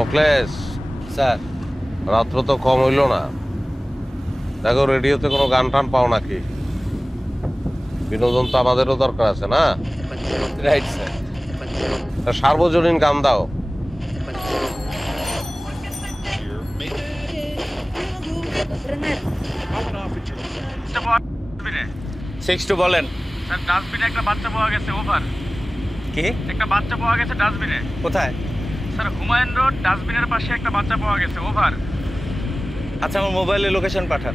Mukhles sir, রাত্র তো কম হইল না। দেখো রেডিওতে কোনো গান টান পাও নাকি? বিনোদন তো আমাদেরও দরকার আছে না? Right sir. সার্বজনীন গান দাও। বলেন স্যার। ডাস্টবিনে একটা বাচ্চা পাওয়া গেছে। ওভার। কি? একটা বাচ্চা পাওয়া গেছে ডাস্টবিনে। কোথায়? স্যার হুমায়ুন রোড ডাস্টবিনের পাশে একটা বাচ্চা পাওয়া গেছে। ওভার। আচ্ছা, আমার মোবাইলে লোকেশন পাঠান।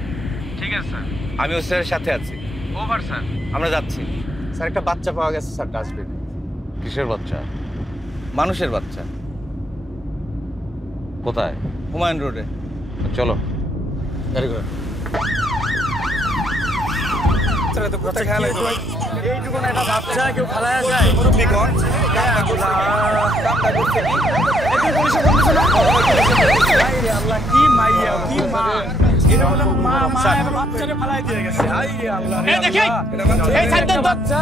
ঠিক আছে স্যার। আমি ওই স্যারের সাথে আছি। Over sir. আমরা যাচ্ছি। স্যার একটা বাচ্চা পাওয়া গেছে স্যার ডাস্টবিনে। কিসের বাচ্চা? মানুষের বাচ্চা। কোথায়? হুমায়ুন রোডে। চলো। Very good. এইটুকু একটা বাচ্চা কেউ ফেলায়া যায়? আল্লাহ কি মাইয়া কি মা! এটা বলে মা বাচ্চারে ফেলাই দিয়ে গেছে। বাচ্চা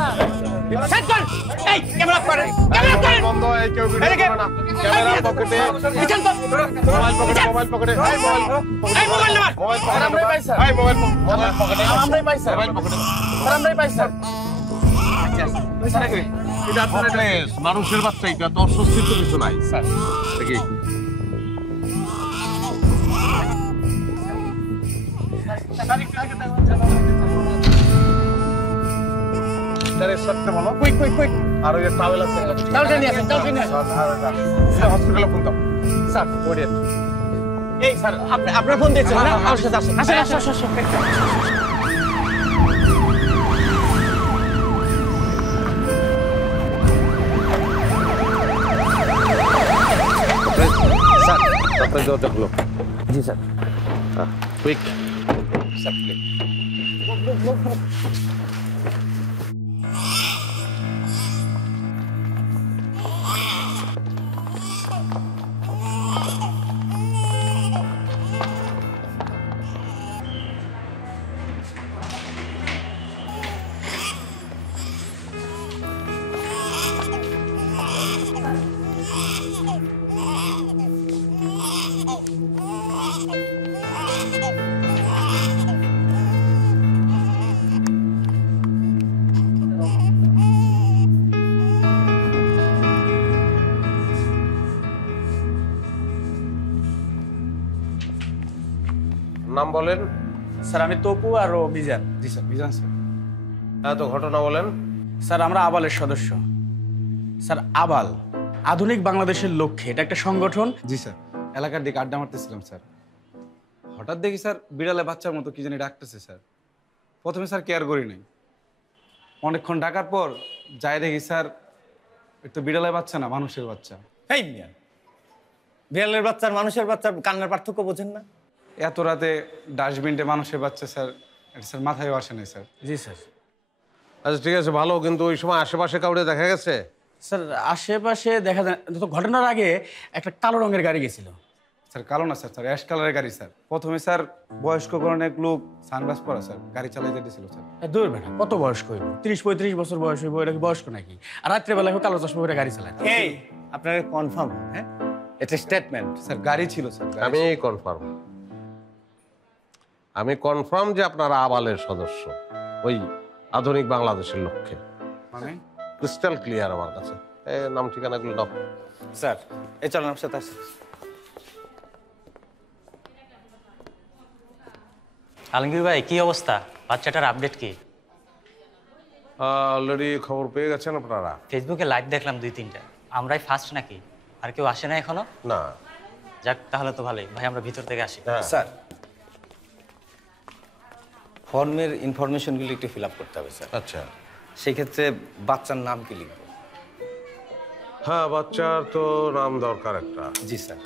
বন্ধ। এই কেউ ভিডিও করে না। ক্যামেরা পকেটে, মোবাইল পকেটে, মানুষের বাচ্চা, এটা তো অস্বস্তির তো কিছু নাই স্যার। দেখি বলো। Quick quick quick. আর ওই টাওয়েল আছে, টাওয়েলটা নিয়ে আসেন, টাওয়েলটা নিয়ে আসেন। হসপিটালে ফোন দাও স্যার। ওরিয়েট। এই স্যার আপনার ফোন দিয়েছেন না? আমার সাথে আসেন। আসেন আসেন আসেন। স্যার আপনার দরজা খুলো। জি স্যার। কুইক স্যার নাম বলেন। স্যার আমি তপু আর ও মিজান। জি স্যার মিজান স্যার। হ্যাঁ, তো ঘটনা বলেন। স্যার আমরা আবালের সদস্য। স্যার আবাল আধুনিক বাংলাদেশের লক্ষ্যে এটা একটা সংগঠন। জি স্যার, এলাকার দিকে আড্ডা মারতেছিলাম স্যার। হঠাৎ দেখি স্যার বিড়ালে বাচ্চার মতো কি জানি ডাকতেছে স্যার। প্রথমে স্যার কেয়ার করি নাই, অনেকক্ষণ ডাকার পর যাই দেখি স্যার একটু বিড়ালে বাচ্চা না, মানুষের বাচ্চা। এই মিয়া, বিড়ালের বাচ্চা আর মানুষের বাচ্চা কান্নার পার্থক্য বোঝেন না? এত রাতে ডাস্টবিনটে মানুষের বাচ্চা স্যার, এটা স্যার মাথায় আসে নাই স্যার। জি স্যার। আচ্ছা ঠিক আছে, ভালো। কিন্তু ওই সময় আশেপাশে কাউরে দেখা গেছে? স্যার আশেপাশে দেখা যায় তো, ঘটনার আগে একটা কালো রঙের গাড়ি গেছিল। স্যার কালো না স্যার, স্যার অ্যাশ কালারের গাড়ি স্যার। প্রথমে স্যার বয়স্ক অনেক লোক সানগ্লাস পরা স্যার গাড়ি চালাই যেতেছিল স্যার। দূর বেটা, কত বয়স্ক হইব? 30-35 বছর বয়স হইব, এটা কি বয়স্ক নাকি? আর রাত্রেবেলা কালো চশমা করে গাড়ি চালায়। এই আপনার কনফার্ম? হ্যাঁ, এটা স্টেটমেন্ট। স্যার গাড়ি ছিল স্যার। আমি কনফার্ম যে আপনারা আবালের সদস্য, ওই আধুনিক বাংলাদেশের লক্ষ্যে। মানে ক্রিস্টাল ক্লিয়ার আমার কাছে। নাম ঠিকানাগুলো দাও। স্যার এই চলেন আমার সাথে আসেন। আলমগীর ভাই, কি অবস্থা? বাচ্চাটার আপডেট কি? অলরেডি খবর পেয়ে গেছেন আপনারা? ফেসবুকে লাইভ দেখলাম 2-3টা। আমরাই ফার্স্ট নাকি? আর কেউ আসে না এখনো? না। যাক, তাহলে তো ভালোই। ভাই আমরা ভিতর থেকে আসি। স্যার ফর্মের ইনফরমেশনগুলো একটু ফিল আপ করতে হবে স্যার। আচ্ছা, সেই ক্ষেত্রে বাচ্চার নাম কি লিখব? হ্যাঁ, বাচ্চার তো নাম দরকার একটা। জি স্যার।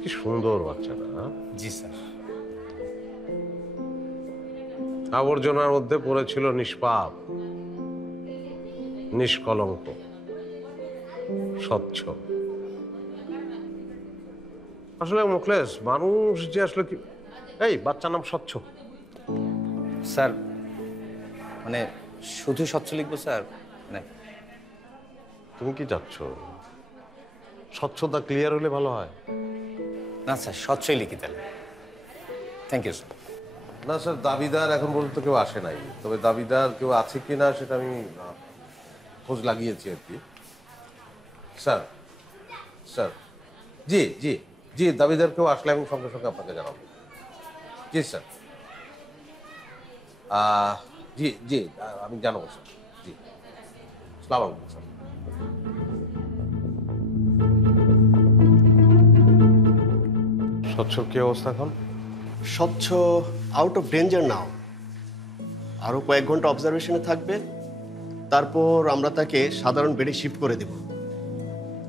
কি সুন্দর বাচ্চাটা। জি স্যার। আবর্জনার মধ্যে পড়েছিল নিষ্পাপ, নিষ্কলঙ্ক, স্বচ্ছ। আসলে মুখলেস, মানুষ যে আসলে কি, এই বাচ্চার নাম স্বচ্ছ। স্যার মানে শুধু স্বচ্ছ লিখবো স্যার? মানে তুমি কি চাচ্ছ? স্বচ্ছতা ক্লিয়ার হলে ভালো হয়। না স্যার, স্বচ্ছই লিখি তাহলে। Thank you sir. না স্যার, দাবিদার এখন পর্যন্ত কেউ আসে নাই, তবে দাবিদার কেউ আছে কি না সেটা আমি খোঁজ লাগিয়েছি আর কি। স্যার স্যার জি জি জি, দাবিদার কেউ আসলে আমি সঙ্গে সঙ্গে আপনাকে জানাবো। জি স্যার, জি জি আমি জানাবো স্যার। জি, আসসালামু আলাইকুম স্যার। স্বচ্ছ কি অবস্থা এখন? স্বচ্ছ আউট অফ ডেঞ্জার নাও, আরও কয়েক ঘন্টা অবজারভেশনে থাকবে, তারপর আমরা তাকে সাধারণ বেডে শিফট করে দেব।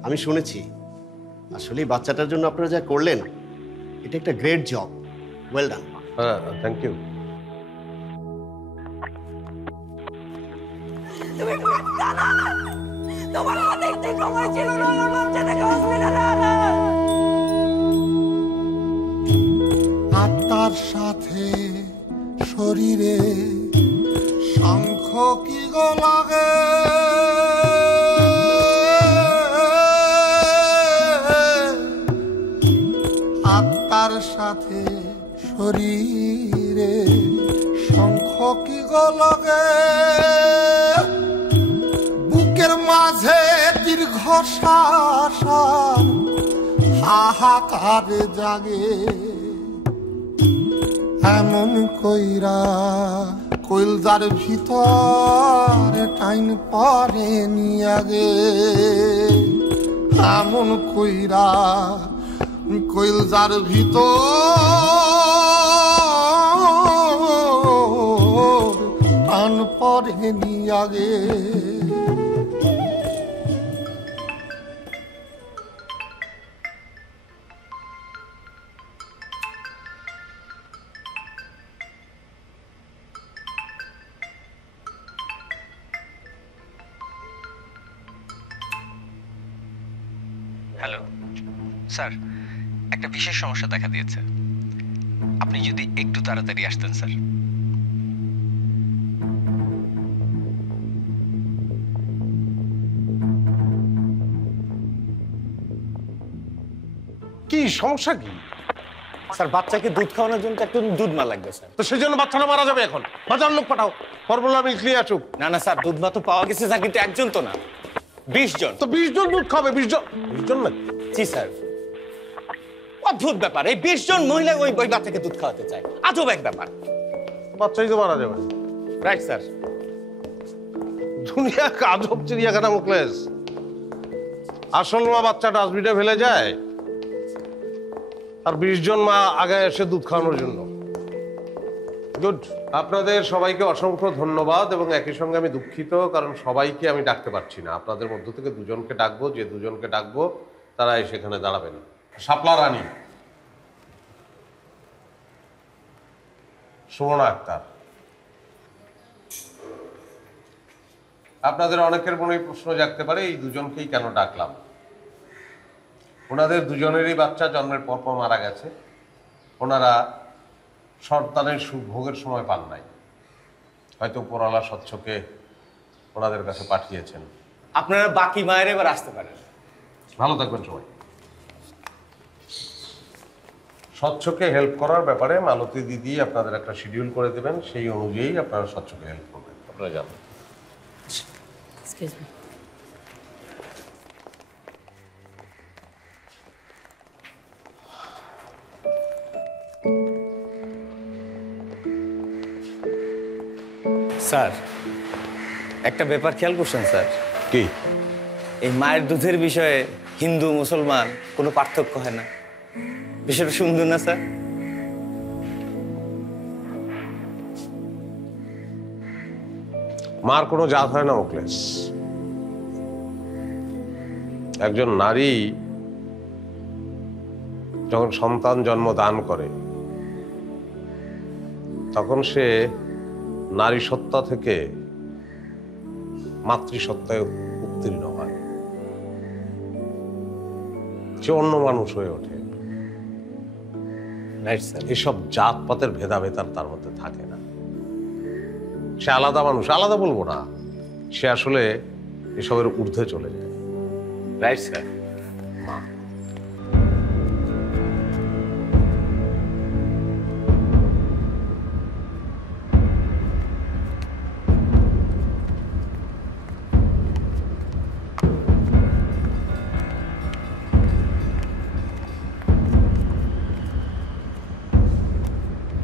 আমি শুনেছি আসলে বাচ্চাটার জন্য আপনারা যা করলেন এটা একটা গ্রেট জব, ওয়েল ডান। হ্যাঁ, থ্যাংক ইউ। আত্মার সাথে শরীরে শঙ্খ কি গো লাগে, আত্মার সাথে শরীরে শঙ্খ কি গো লাগে, বুকের মাঝে দীর্ঘ শ্বাস হাহাকার জাগে, এমন কইরা কইলজার ভিতর টাইম পরে নিয়াগে, এমন কইরা কইলজার ভিতর টান পরে নিয়াগে। হ্যালো স্যার, একটা বিশেষ সমস্যা দেখা দিয়েছে, আপনি যদি একটু তাড়াতাড়ি আসতেন স্যার। কি সমস্যা কি? স্যার, বাচ্চাকে দুধ খাওয়ানোর জন্য একটু দুধ মা লাগবে স্যার। তো সেই জন্য বাচ্চাটা মারা যাবে এখন? বাজার লোক পাঠাও, ফর্মুলা মিল্ক নিয়ে আসুক। না না স্যার, দুধ মা তো পাওয়া গেছে স্যার, কিন্তু একজন তো না, 20 জন। তো 20 জন দুধ খাবে? 20 জন না? জি স্যার, অদ্ভুত ব্যাপার, এই 20 জন মহিলা ওই বাচ্চাকে দুধ খাওয়াতে চায়, আজব এক ব্যাপার। বাচ্চাই তো মারা যাবে। Right sir. দুনিয়া আজব চিড়িয়াখানা মুখলেস। আসল মা বাচ্চা ডাস্টবিনে ফেলে যায়, আর 20 জন মা আগে এসে দুধ খাওয়ানোর জন্য। গুড। আপনাদের সবাইকে অসংখ্য ধন্যবাদ, এবং একই সঙ্গে আমি দুঃখিত, কারণ সবাইকে আমি ডাকতে পারছি না। আপনাদের মধ্য থেকে দুজনকে ডাকবো, যে দুজনকে ডাকবো তারা সেখানে দাঁড়াবেন। শাপলা রানী, সুমনা আক্তার। আপনাদের অনেকের মনে প্রশ্ন জাগতে পারে এই দুজনকেই কেন ডাকলাম। ওনাদের দুজনেরই বাচ্চা জন্মের পর মারা গেছে। ওনারা সন্তানের সুখ ভোগের সময় পান নাই, হয়তো উপরওয়ালা স্বচ্ছকে ওনাদের কাছে পাঠিয়েছেন। আপনারা বাকি মায়ের এবার আসতে পারেন। ভালো থাকবেন সবাই। স্বচ্ছকে হেল্প করার ব্যাপারে মালতী দিদি আপনাদের একটা শিডিউল করে দেবেন, সেই অনুযায়ী আপনারা স্বচ্ছকে হেল্প করবেন। আপনারা জানেন। স্যার, একটা ব্যাপার খেয়াল করছেন স্যার? কি? এই মায়ের দুধের বিষয়ে হিন্দু মুসলমান কোনো পার্থক্য হয় না। বিষয়টা সুন্দর না স্যার? মার কোনো জাত হয় না মুখলেস। একজন নারী যখন সন্তান জন্ম দান করে, তখন সে নারী সত্তা থেকে মাতৃসত্তায় উত্তীর্ণ হয়, সে অন্য মানুষ হয়ে ওঠে। এসব জাতপাতের ভেদাভেদ আর তার মধ্যে থাকে না। সে আলাদা মানুষ, আলাদা বলবো না, সে আসলে এসবের ঊর্ধ্বে চলে যায়। Right sir. মা,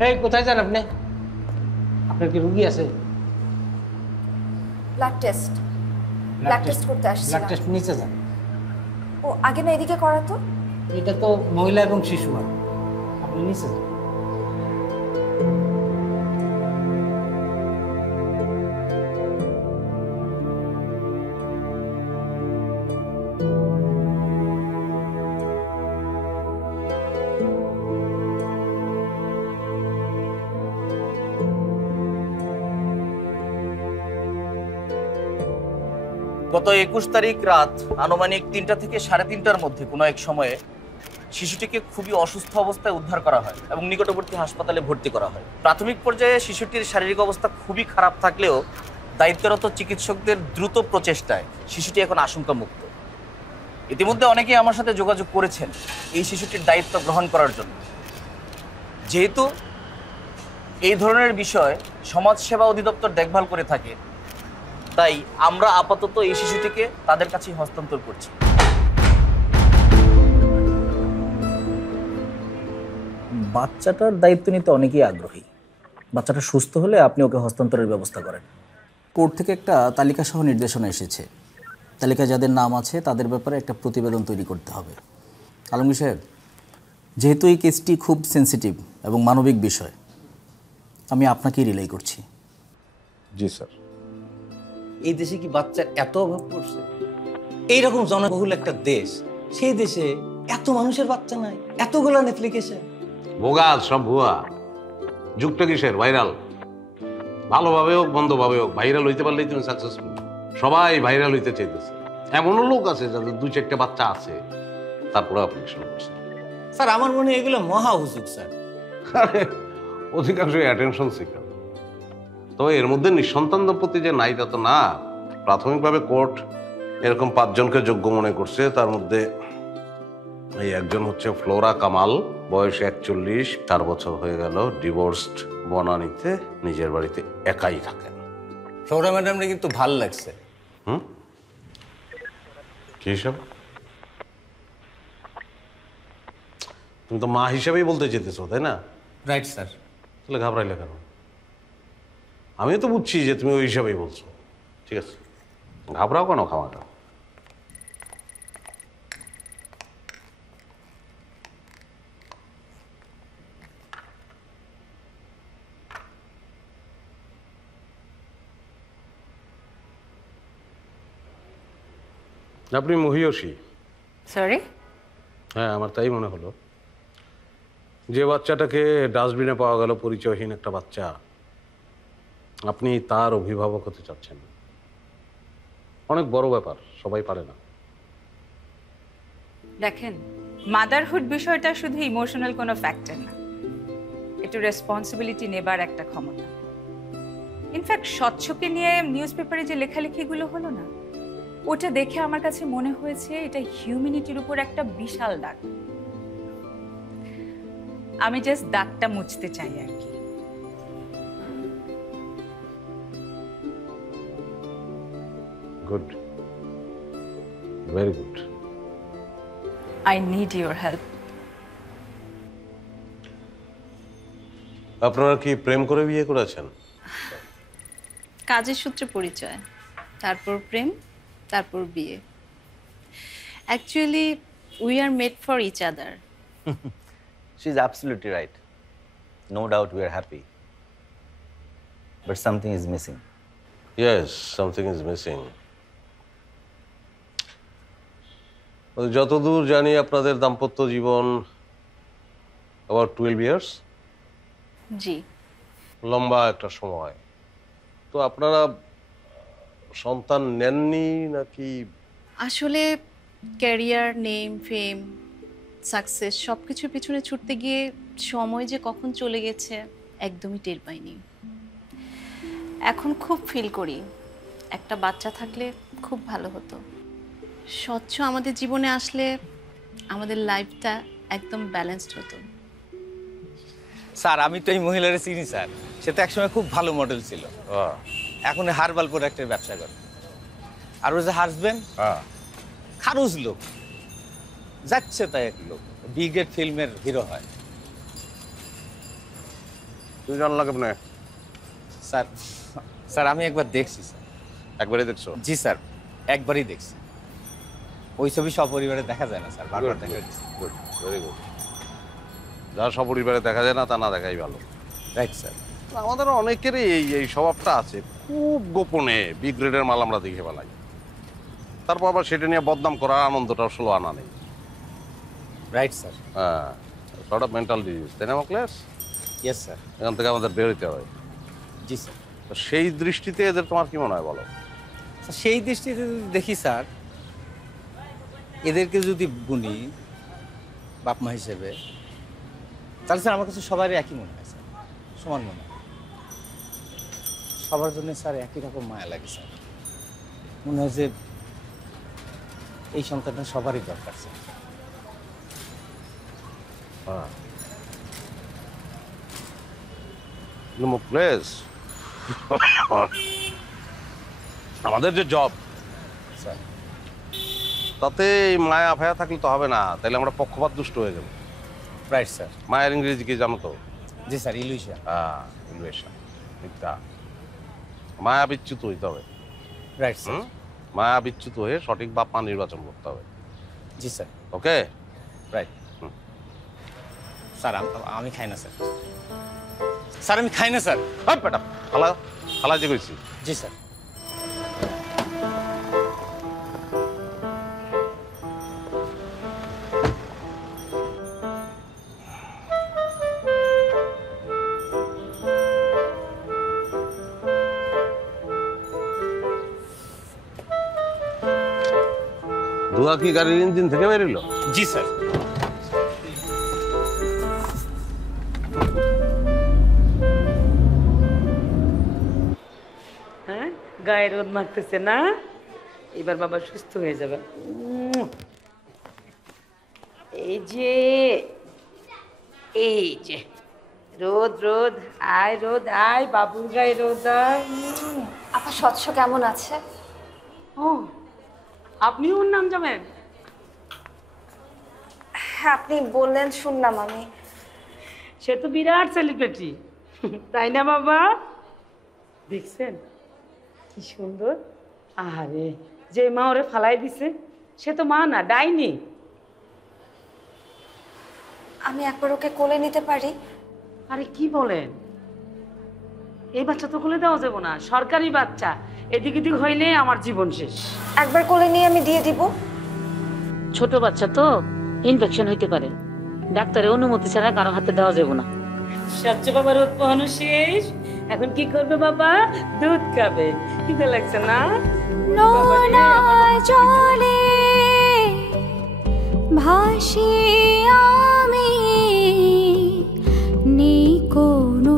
এই কোথায় যান আপনি? আপনার কি রুগী আছে? ব্লাড টেস্ট করতে আসছি। ব্লাড টেস্ট নিচে যান। ও আগে না এদিকে করা তো। এটা তো মহিলা এবং শিশু ওয়ার্ড, আপনি নিচে যান। গত 21 তারিখ রাত আনুমানিক 3টা থেকে 3:30টার মধ্যে কোনো এক সময়ে শিশুটিকে খুবই অসুস্থ অবস্থায় উদ্ধার করা হয় এবং নিকটবর্তী হাসপাতালে ভর্তি করা হয়। প্রাথমিক পর্যায়ে শিশুটির শারীরিক অবস্থা খুবই খারাপ থাকলেও দায়িত্বরত চিকিৎসকদের দ্রুত প্রচেষ্টায় শিশুটি এখন আশঙ্কামুক্ত। ইতিমধ্যে অনেকেই আমার সাথে যোগাযোগ করেছেন এই শিশুটির দায়িত্ব গ্রহণ করার জন্য। যেহেতু এই ধরনের বিষয় সমাজসেবা অধিদপ্তর দেখভাল করে থাকে, তাই আমরা আপাতত এই শিশুটিকে তাদের কাছে হস্তান্তর করছি। বাচ্চাটার দায়িত্ব নিতে অনেকেই আগ্রহী। বাচ্চাটা সুস্থ হলে আপনি ওকে হস্তান্তরের ব্যবস্থা করেন। কোর্ট থেকে একটা তালিকা সহ নির্দেশনা এসেছে। তালিকায় যাদের নাম আছে তাদের ব্যাপারে একটা প্রতিবেদন তৈরি করতে হবে। আলমগীর সাহেব, যেহেতু এই কেসটি খুব সেন্সিটিভ এবং মানবিক বিষয়, আমি আপনাকেই রিলাই করছি। জি স্যার। এই দেশে কি বাচ্চার এত অভাব পড়ছে? এইরকম জনবহুল একটা দেশ, সেই দেশে এত মানুষের বাচ্চা নাই, এতগুলো অ্যাপ্লিকেশন। ভোগাল সব ভুয়া। যুগটা কিসের ভাইরাল? ভালোভাবে হোক মন্দভাবে হোক, ভাইরাল হইতে পারলেই তুমি সাকসেসফুল। সবাই ভাইরাল হইতে চাইতেছে। এমনও লোক আছে যাদের 2-4টা বাচ্চা আছে, তারপরে অ্যাপ্লিকেশন করছে। স্যার, আমার মনে হয় এগুলো মহা হুজুগ স্যার। আরে অধিকাংশই অ্যাটেনশন সিকার। তবে এর মধ্যে নিঃসন্তান দম্পতি যে নাই তা তো না। প্রাথমিকভাবে কোর্ট এরকম 5 জনকে যোগ্য মনে করছে। তার মধ্যে এই একজন হচ্ছে ফ্লোরা কামাল, বয়স 41, 4 বছর হয়ে গেল, ডিভোর্সড, বনানীতে নিজের বাড়িতে একাই থাকেন। ফ্লোরা ম্যাডামরে কিন্তু ভাল লাগছে। কি সব? তুমি তো মা হিসাবেই বলতে চেতেছো, তাই না? Right sir. তাহলে ঘাবড়াইলে কেন? আমিও তো বুঝছি যে তুমি ওই হিসাবেই বলছো। ঠিক আছে, ঘাবড়াও কেন খামাটা? আপনি মহিয়সী? সরি? হ্যাঁ, আমার তাই মনে হলো। যে বাচ্চাটাকে ডাস্টবিনে পাওয়া গেল, পরিচয়হীন একটা বাচ্চা, আপনি তার অভিভাবক হতে চাচ্ছেন। অনেক বড় ব্যাপার, সবাই পারে না। দেখেন, মাদারহুড বিষয়টা শুধু ইমোশনাল কোনো ফ্যাক্টর না, একটু রেসপন্সিবিলিটি নেবার একটা ক্ষমতা। ইনফ্যাক্ট স্বচ্ছকে নিয়ে নিউজ পেপারে যে লেখালেখিগুলো হলো না, ওটা দেখে আমার কাছে মনে হয়েছে এটা হিউম্যানিটির উপর একটা বিশাল দাগ। আমি জাস্ট দাগটা মুছতে চাই আর কি। Good, very good. I need your help. আপনারা কি প্রেম করে বিয়ে করেছেন? কাজের সূত্রে পরিচয়, তারপর প্রেম, তারপর বিয়ে। Actually we are made for each other. She is absolutely right. No doubt we are happy. But something is missing. Yes, something is missing. যতদূর জানি আপনাদের দাম্পত্য জীবন about 12 years? জি। লম্বা একটা সময়। তো আপনারা সন্তান নেননি নাকি? আসলে ক্যারিয়ার, নেম, ফেম, সাকসেস সব কিছুর পিছনে ছুটতে গিয়ে সময় যে কখন চলে গেছে একদমই টের পাইনি। এখন খুব ফিল করি একটা বাচ্চা থাকলে খুব ভালো হতো। স্বচ্ছ আমাদের জীবনে আসলে আমাদের লাইফটা একদম ব্যালেন্সড হতো। স্যার, আমি তো এই মহিলার চিনি স্যার। সে তো একসময় খুব ভালো মডেল ছিল, এখন হার্বাল প্রোডাক্টের ব্যবসা করে। আর ওর যে হাজবেন্ড, খারুজ লোক, যাচ্ছে তাই এক লোক, বিগ ফিল্মের হিরো হয়। তুমি জানলা কেমনে? স্যার স্যার আমি একবার দেখছি স্যার। একবারই দেখছো? জি স্যার, একবারই দেখছি। ওই ছবি সপরিবারে দেখা যায় না স্যার, বারবার দেখা যাচ্ছে। Good, very good. যা সপরিবারে দেখা যায় না তা না দেখাই ভালো। Right sir. আমাদের অনেকেরই এই স্বভাবটা আছে, খুব গোপনে বি গ্রেডের মাল আমরা দেখে ফেলাই, তারপর আবার সেটা নিয়ে বদনাম করার আনন্দটা আসলে আনা নেই। Right sir. হ্যাঁ, সর্ট অফ মেন্টাল ডিজিজ, তাই না ক্লাস? Yes sir. এখান থেকে আমাদের বেরোতে হয়। জি স্যার। তো সেই দৃষ্টিতে এদের তোমার কি মনে হয় বলো? সেই দৃষ্টিতে যদি দেখি স্যার, এদেরকে যদি গুনি বাপ মা হিসেবে, তাহলে স্যার আমার কাছে সবারই একই মনে হয় স্যার, সমান মনে হয়। সবার জন্য স্যার একই রকম মায়া লাগে স্যার। মনে হয় যে এই সন্তানটা সবারই দরকার স্যার। হ্যাঁ, মুকলেশ, আমাদের যে জব স্যার, তাতে মায়া ফায়া থাকলে তো হবে না, তাহলে আমরা পক্ষপাত দুষ্ট হয়ে যাবো। Right sir. মায়ের ইংরেজি কি জানো তো? জি স্যার, ইলুশন। হ্যাঁ, ইলুশন, মিথ্যা। মায়া বিচ্যুত হইতে হবে। Right sir. মায়া বিচ্যুত হয়ে সঠিক বাপ মা নির্বাচন করতে হবে। জি স্যার। ওকে, রাইট। স্যার আমি খাই না স্যার। স্যার আমি খাই না স্যার। বেটা খালা, খালা যে কইছি। জি স্যার। ধোঁয়া কি গাড়ির ইঞ্জিন থেকে বেরিল? জি স্যার। হ্যাঁ, গায়ে রোদ মারতেছে না? এবার বাবা সুস্থ হয়ে যাবে। এই যে রোদ রোদ আয়, রোদ আয়, বাবুর গায়ে রোদ আয়। আপা স্বচ্ছ কেমন আছে? ও, আপনিও ওর নাম জানেন? হ্যাঁ, আপনি বললেন শুনলাম আমি। সে তো বিরাট সেলিব্রিটি, তাই না বাবা? দেখছেন কি সুন্দর? আরে যে মা ওরে ফালাই দিছে সে তো মা না, ডাইনি। আমি একবার ওকে কোলে নিতে পারি? আরে কি বলেন, এই বাচ্চা তো কোলে দেওয়া যাবে না, সরকারি বাচ্চা। এদিক এদিক হইলে আমার জীবন শেষ। একবার কোলে নিয়ে আমি দিয়ে দিব। ছোট বাচ্চা তো, ইনফেকশন হইতে পারে, ডাক্তারের অনুমতি ছাড়া কারো হাতে দেওয়া যাবে না। স্বচ্ছ বাবার রোদ পোহানো শেষ, এখন কি করবে বাবা? দুধ খাবে। খিদে লাগছে না? চলে ভাসি আমি নেই কোনো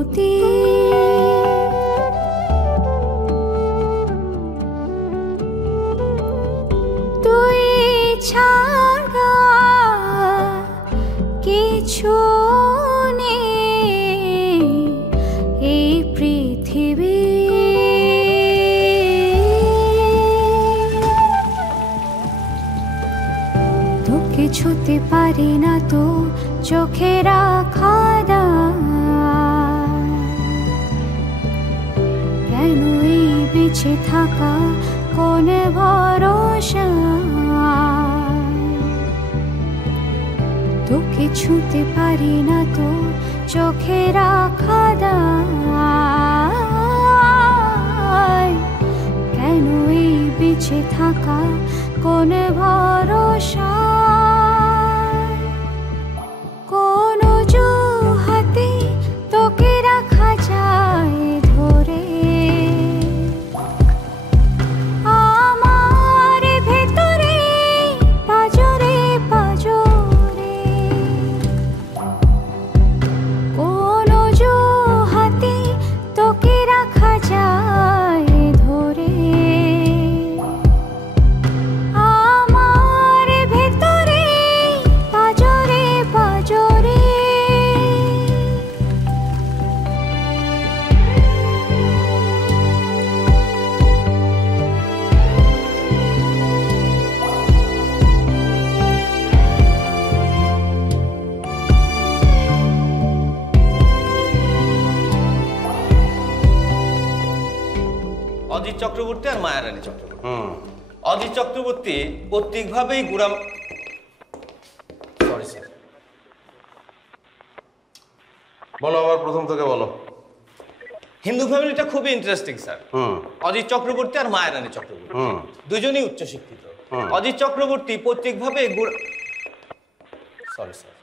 তুই ছাড়া কিছু নেই এই পৃথিবী। তোকে ছুতে পারি না তো চোখে রাখা কেন এই বেঁচে থাকা কোন ভরসা। তোকে ছুতে পারি না তো চোখে রাখা কেন এই বেঁচে থাকা কোন ভরসা। কোন হাতে তোকে রাখা যায় ধরে আমার ভেতরে পাজরে পাজরে। কোন হাতে তোকে রাখা যায় ধরে আমার ভেতরে অজিত চক্রবর্তী আর মায়ারানী চক্রবর্তী। অজিত চক্রবর্তী কর্তৃকভাবেই সরি স্যার। বলো, আবার প্রথম থেকে বলো। হিন্দু ফ্যামিলিটা খুবই ইন্টারেস্টিং স্যার। অজিত চক্রবর্তী আর মায়ারানী চক্রবর্তী দুজনেই উচ্চশিক্ষিত। অজিত চক্রবর্তী পৈতৃকভাবে সরি স্যার।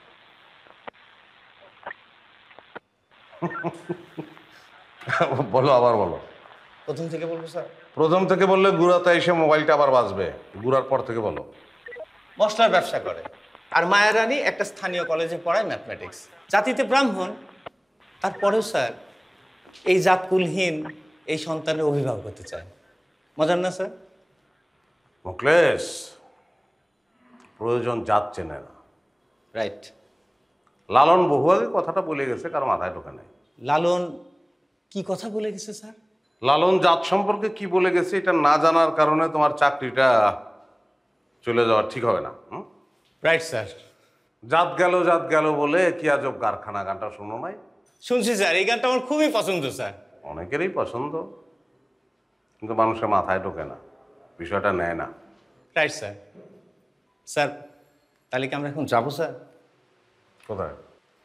বলো, আবার বলো। প্রথম থেকে বলবো স্যার? প্রথম থেকে বললে গুড়াতে এসে মোবাইলটা আবার বাজবে। গুড়ার পর থেকে বলো। মশলার ব্যবসা করে, আর মায়ারানী একটা স্থানীয় কলেজে পড়ায় ম্যাথমেটিক্স। জাতিতে ব্রাহ্মণ, তারপরেও স্যার এই জাতকুলহীন এই সন্তানের অভিভাবক হতে চায়। মজার না স্যার? মুকলেশ, প্রয়োজন জাত চেনে না। রাইট। লালন বহু আগে কথাটা বলে গেছে, কারো মাথায় ঢোকে নাই। লালন কি কথা বলে গেছে স্যার? লালন জাত সম্পর্কে কি বলে গেছে এটা না জানার কারণে তোমার চাকরিটা চলে যাওয়া ঠিক হবে না। Right sir. জাত গেল বলে কি আজব কারখানা, গানটা শোনো নাই? শুনছি স্যার, এই গানটা আমার খুবই পছন্দ স্যার। অনেকেরই পছন্দ, কিন্তু মানুষের মাথায় ঢোকে না, বিষয়টা নেয় না। Right sir. স্যার তাহলে কি আমরা এখন যাবো স্যার? কোথায়?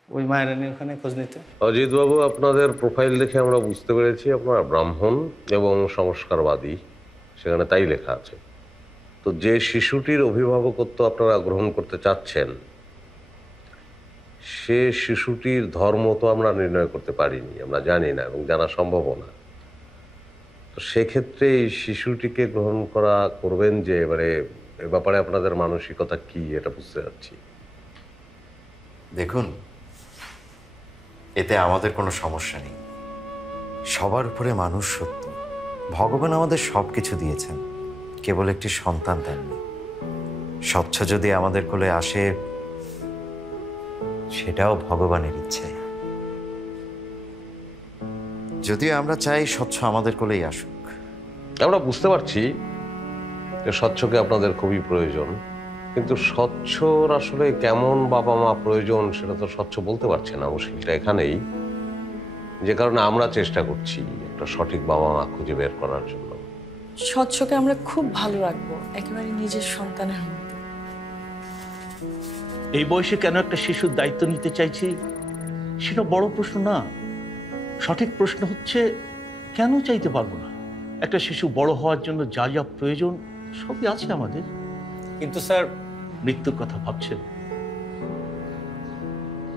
ওই মায়ারানীর ওখানে খোঁজ নিতে। অজিতবাবু, আপনাদের প্রোফাইল দেখে আমরা বুঝতে পেরেছি আপনারা ব্রাহ্মণ এবং সংস্কারবাদী, সেখানে তাই লেখা আছে। তো যে শিশুটির অভিভাবকত্ব আপনারা গ্রহণ করতে চাচ্ছেন, সে শিশুটির ধর্ম তো আমরা নির্ণয় করতে পারিনি, আমরা জানি না এবং জানা সম্ভবও না। তো সেক্ষেত্রে এই শিশুটিকে গ্রহণ করবেন যে, এবারে এ ব্যাপারে আপনাদের মানসিকতা কি, এটা বুঝতে যাচ্ছি। দেখুন, এতে আমাদের কোনো সমস্যা নেই। সবার উপরে মানুষ সত্য। ভগবান আমাদের সব কিছু দিয়েছেন, কেবল একটি সন্তান দেননি। স্বচ্ছ যদি আমাদের কোলে আসে, সেটাও ভগবানের ইচ্ছে। যদিও আমরা চাই স্বচ্ছ আমাদের কোলেই আসুক। আমরা বুঝতে পারছি যে স্বচ্ছকে আপনাদের খুবই প্রয়োজন, কিন্তু স্বচ্ছর আসলে কেমন বাবা মা প্রয়োজন সেটা তো স্বচ্ছ বলতে পারছে না। মুশকিলটা এখানেই, যে কারণে আমরা চেষ্টা করছি একটা সঠিক বাবা মা খুঁজে বের করার জন্য। স্বচ্ছকে আমরা খুব ভালো রাখবো, একেবারে নিজের সন্তানের মতো। এই বয়সে কেন একটা শিশুর দায়িত্ব নিতে চাইছি সেটা বড় প্রশ্ন না। সঠিক প্রশ্ন হচ্ছে কেন চাইতে পারবো না? একটা শিশু বড় হওয়ার জন্য যা যা প্রয়োজন সবই আছে আমাদের। কিন্তু স্যার, মৃত্যুর কথা ভাবছেন?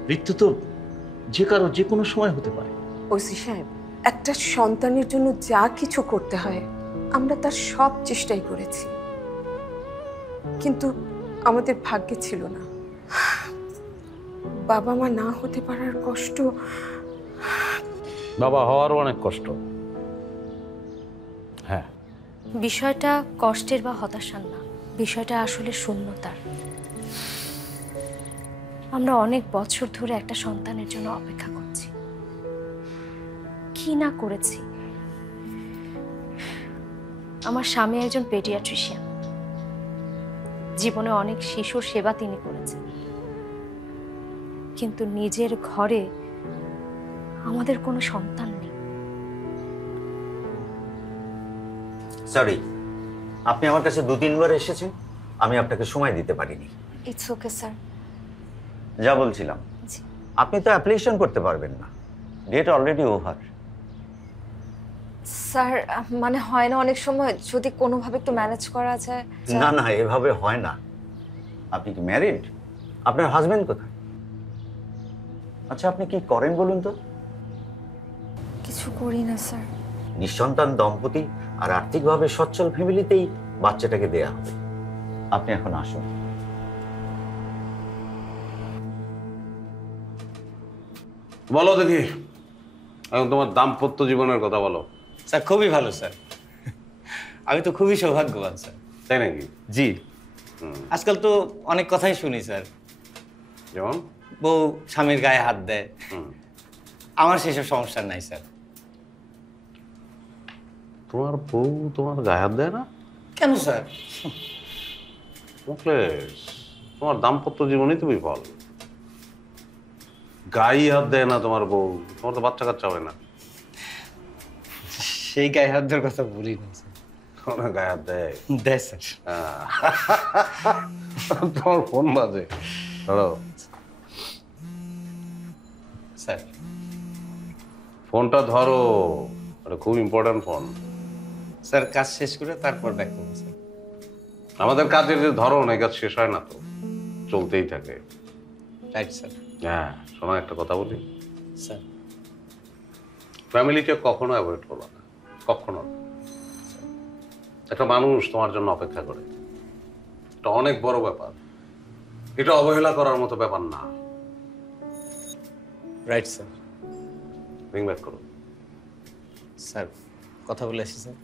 মৃত্যু তো যে কারো যে কোনো সময় হতে পারে। ওসি সাহেব, একটা সন্তানের জন্য যা কিছু করতে হয় আমরা তার সব চেষ্টাই করেছি, কিন্তু আমাদের ভাগ্যে ছিল না। বাবা মা না হতে পারার কষ্ট, বাবা হওয়ারও অনেক কষ্ট। হ্যাঁ, বিষয়টা কষ্টের বা হতাশার না, বিষয়টা আসলে শূন্যতার। আমরা অনেক বছর ধরে একটা সন্তানের জন্য অপেক্ষা করছি। কি না করেছি। আমার স্বামী একজন পেডিয়াট্রিশিয়ান, জীবনে অনেক শিশুর সেবা তিনি করেছেন, কিন্তু নিজের ঘরে আমাদের কোনো সন্তান নেই। সরি, আপনি আমার কাছে 2-3 বার এসেছেন, আমি আপনাকে সময় দিতে পারিনি। It's okay sir. যা বলছিলাম, আপনি তো অ্যাপ্লিকেশন করতে পারবেন না, ডেট অলরেডি ওভার। স্যার মানে হয় না অনেক সময়, যদি কোনোভাবে একটু ম্যানেজ করা যায়। না না, এভাবে হয় না। আপনি কি ম্যারিড? আপনার হাজবেন্ড কোথায়? আচ্ছা, আপনি কি করেন বলুন তো? কিছু করি না স্যার। নিঃসন্তান দম্পতি আর আর্থিকভাবে সচ্ছল ফ্যামিলিতেই বাচ্চাটাকে দেয়া হবে। আপনি এখন আসুন। বলো দেখি, এখন তোমার দাম্পত্য জীবনের কথা বলো। স্যার খুবই ভালো স্যার, আমি তো খুবই সৌভাগ্যবান স্যার। তাই নাকি? জি। আজকাল তো অনেক কথাই শুনি স্যার, যেমন বউ স্বামীর গায়ে হাত দেয়। আমার সেসব সমস্যা নাই স্যার। তোমার বউ তোমার গায়ে হাত দেয় না কেন স্যার? মুকলেশ, তোমার দাম্পত্য জীবনই তো বিফল। গায়ে হাত দেয় না তোমার বউ, তোমার তো বাচ্চা কাচ্চা হয় না। সেই গায়ে হাত দেওয়ার কথা বলি না স্যার। ওরা গায়ে হাত দেয়? দেয় স্যার। তোমার ফোন বাজে, ধরো। স্যার ফোনটা ধরো, এটা খুব ইম্পর্টেন্ট ফোন। স্যার কাজ শেষ করে তারপর ব্যাক করবো স্যার। আমাদের কাজের যে ধরন এই কাজ শেষ হয় না তো, চলতেই থাকে। Right sir. হ্যাঁ শোনো, একটা কথা বলি স্যার, ফ্যামিলিকে কখনো অ্যাভয়েড করো না, কখনো। একটা মানুষ তোমার জন্য অপেক্ষা করে, এটা অনেক বড় ব্যাপার, এটা অবহেলা করার মতো ব্যাপার না। Right sir. রিং ব্যাক করো। স্যার কথা বলে আসি স্যার।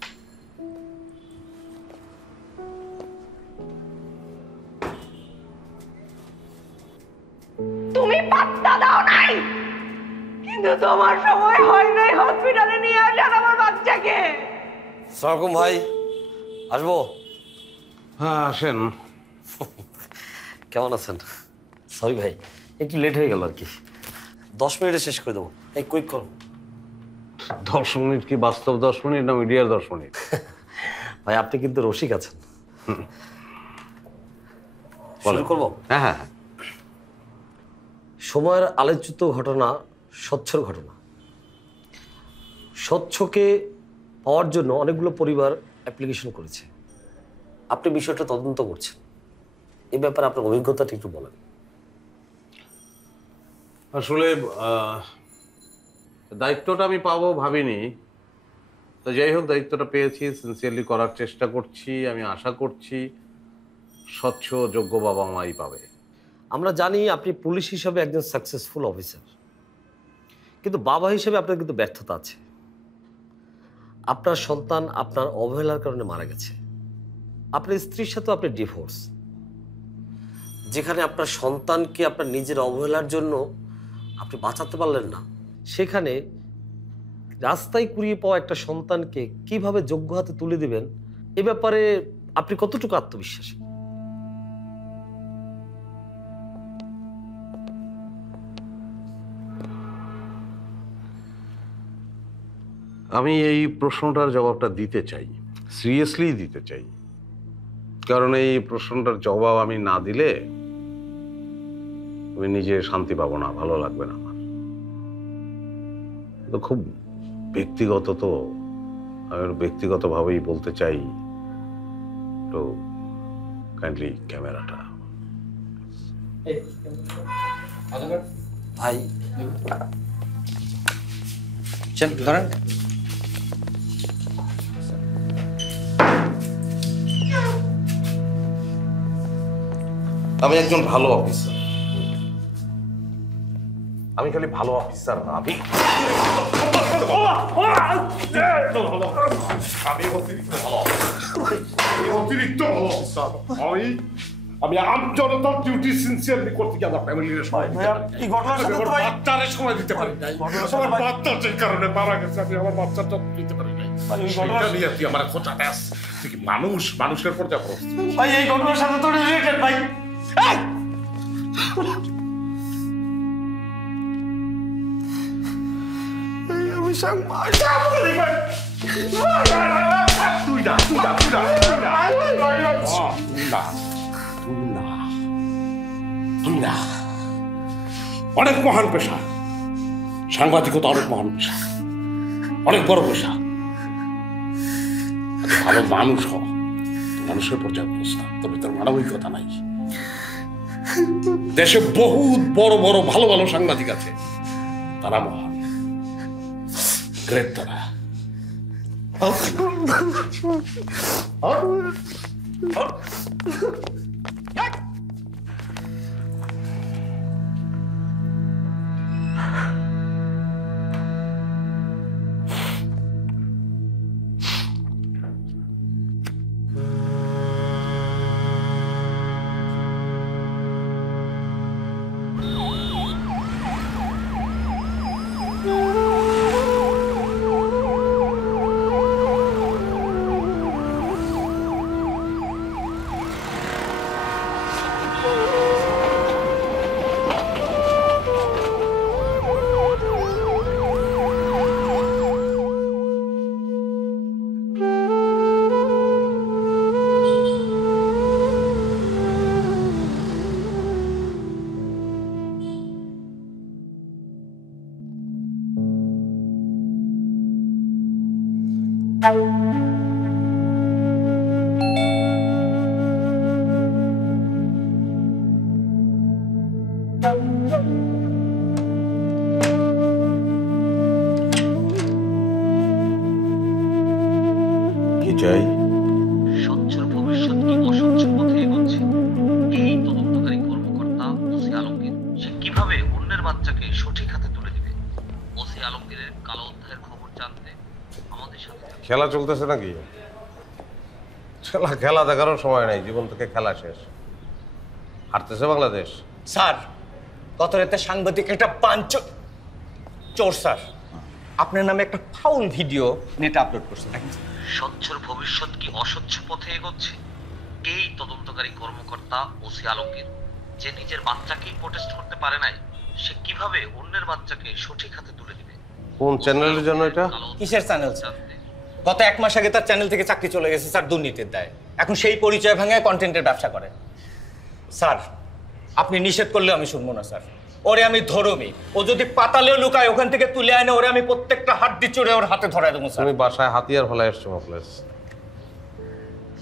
তুমি পাত্তা দাও নাই, কিন্তু তোমার সময় হয় নাই হসপিটালে নিয়ে আসার আমার বাচ্চাকে। সালাম ভাই, আসবো? হ্যাঁ আসেন। কেমন আছেন? সরি ভাই, একটু লেট হয়ে গেল আর কি। 10 মিনিটে শেষ করে দেবো, এই কুইক কর। 10 মিনিট কি বাস্তব 10 মিনিট না মিডিয়ার 10 মিনিট? ভাই আপনি কিন্তু রসিক আছেন। শুরু করবো? হ্যাঁ হ্যাঁ। সময়ের আলোচিত ঘটনা স্বচ্ছর ঘটনা। স্বচ্ছকে পাওয়ার জন্য অনেকগুলো পরিবার অ্যাপ্লিকেশন করেছে। আপনি বিষয়টা তদন্ত করছেন, এই ব্যাপারে আপনার অভিজ্ঞতাটা একটু বলেন। আসলে দায়িত্বটা আমি পাবো ভাবিনি, তো যাই হোক দায়িত্বটা পেয়েছি, সিনসিয়ারলি করার চেষ্টা করছি। আমি আশা করছি স্বচ্ছ যোগ্য বাবা মাই পাবে। আমরা জানি আপনি পুলিশ হিসাবে একজন সাকসেসফুল অফিসার, কিন্তু বাবা হিসেবে আপনার কিন্তু ব্যর্থতা আছে। আপনার সন্তান আপনার অবহেলার কারণে মারা গেছে। আপনার স্ত্রীর সাথেও আপনি ডিভোর্স। যেখানে আপনার সন্তানকে আপনার নিজের অবহেলার জন্য আপনি বাঁচাতে পারলেন না, সেখানে রাস্তায় কুড়িয়ে পাওয়া একটা সন্তানকে কিভাবে যোগ্য হাতে তুলে দিবেন, এ ব্যাপারে আপনি কতটুকু আত্মবিশ্বাসী? আমি এই প্রশ্নটার জবাবটা দিতে চাই, সিরিয়াসলি দিতে চাই, কারণ এই প্রশ্নটার জবাব আমি না দিলে আমি নিজে শান্তি পাবো না, ভালো লাগবে না আমার। তো খুব ব্যক্তিগত, তো আমি ব্যক্তিগতভাবেই বলতে চাই। তো কাইন্ডলি ক্যামেরাটা। ভাই ধরেন। আমি একজন ভালো অফিসার। আমি খালি ভালো অফিসার না, আমি অতিরিক্ত ভালো অফিসার। আমি আমজনতার ডিউটি সিনসিয়ারলি করতে গিয়ে আমার ফ্যামিলির বাচ্চারের সময় দিতে পারি নাই। আমার বাচ্চা যে কারণে মারা গেছে, আমি আমার বাচ্চাটা দিতে পারি নাই। সেটা নিয়ে তুই আমার খোঁচাতে আস। তুই কি মানুষ, মানুষের পর যাবো ভাই? এই ঘটনার সাথে তো রিলেটেড ভাই। আমি সাংবাদিক ভাই। তুই না, তুই না, তুই না, তুই না, তুই না, তুই না। অনেক মহান পেশা সাংবাদিকতা, অনেক মহান পেশা, অনেক বড় পেশা। ভালো মানুষ হ, মানুষের পর্যায়গ্রস্ত, তবে তোর মানবিকতা নাই। দেশে বহুত বড় বড় ভালো ভালো সাংবাদিক আছে, তারা মহান, গ্রেট তারা। কি চাই? স্বচ্ছর ভবিষ্যৎ কি অস্বচ্ছ পথে এগোচ্ছে এই তদন্তকারী কর্মকর্তা ওসি আলমগীর সে কিভাবে অন্যের বাচ্চাকে সঠিক হাতে তুলে দিবে। ওসি আলমগীরের কালো অধ্যায়ের খবর জানতে আমাদের সাথে খেলা চলতেছে নাকি? খেলা দেখারও সময় নাই, জীবন থেকে খেলা শেষ। হারতেছে বাংলাদেশ। স্যার গত রাতে সাংবাদিক একটা চোর স্যার আপনার নামে একটা ফাউল ভিডিও নেটে আপলোড করছে। স্বচ্ছর ভবিষ্যৎ কি অস্বচ্ছ পথে এগোচ্ছে এই তদন্তকারী কর্মকর্তা ওসি আলমগীর যে নিজের বাচ্চাকেই প্রোটেস্ট করতে পারে নাই সে কিভাবে অন্যের বাচ্চাকে সঠিক হাতে তুলে দিবে। কোন চ্যানেলের জন্য এটা? কিসের চ্যানেল স্যার? গত 1 মাস আগে তার চ্যানেল থেকে চাকরি চলে গেছে স্যার দুর্নীতির দায়ে। এখন সেই পরিচয় ভাঙায় কন্টেন্টের ব্যবসা করে। স্যার আপনি নিষেধ করলে আমি শুনবো না স্যার। ওরে আমি ধরমি, ও যদি পাতালেও লুকায় ওখান থেকে তুলে আনে ওরে আমি প্রত্যেকটা হাড্ডি চড়ে ওর হাতে ধরায় দেবো স্যার। তুমি বাসায় হাতিয়ার ফেলা এসছো মকলেশ।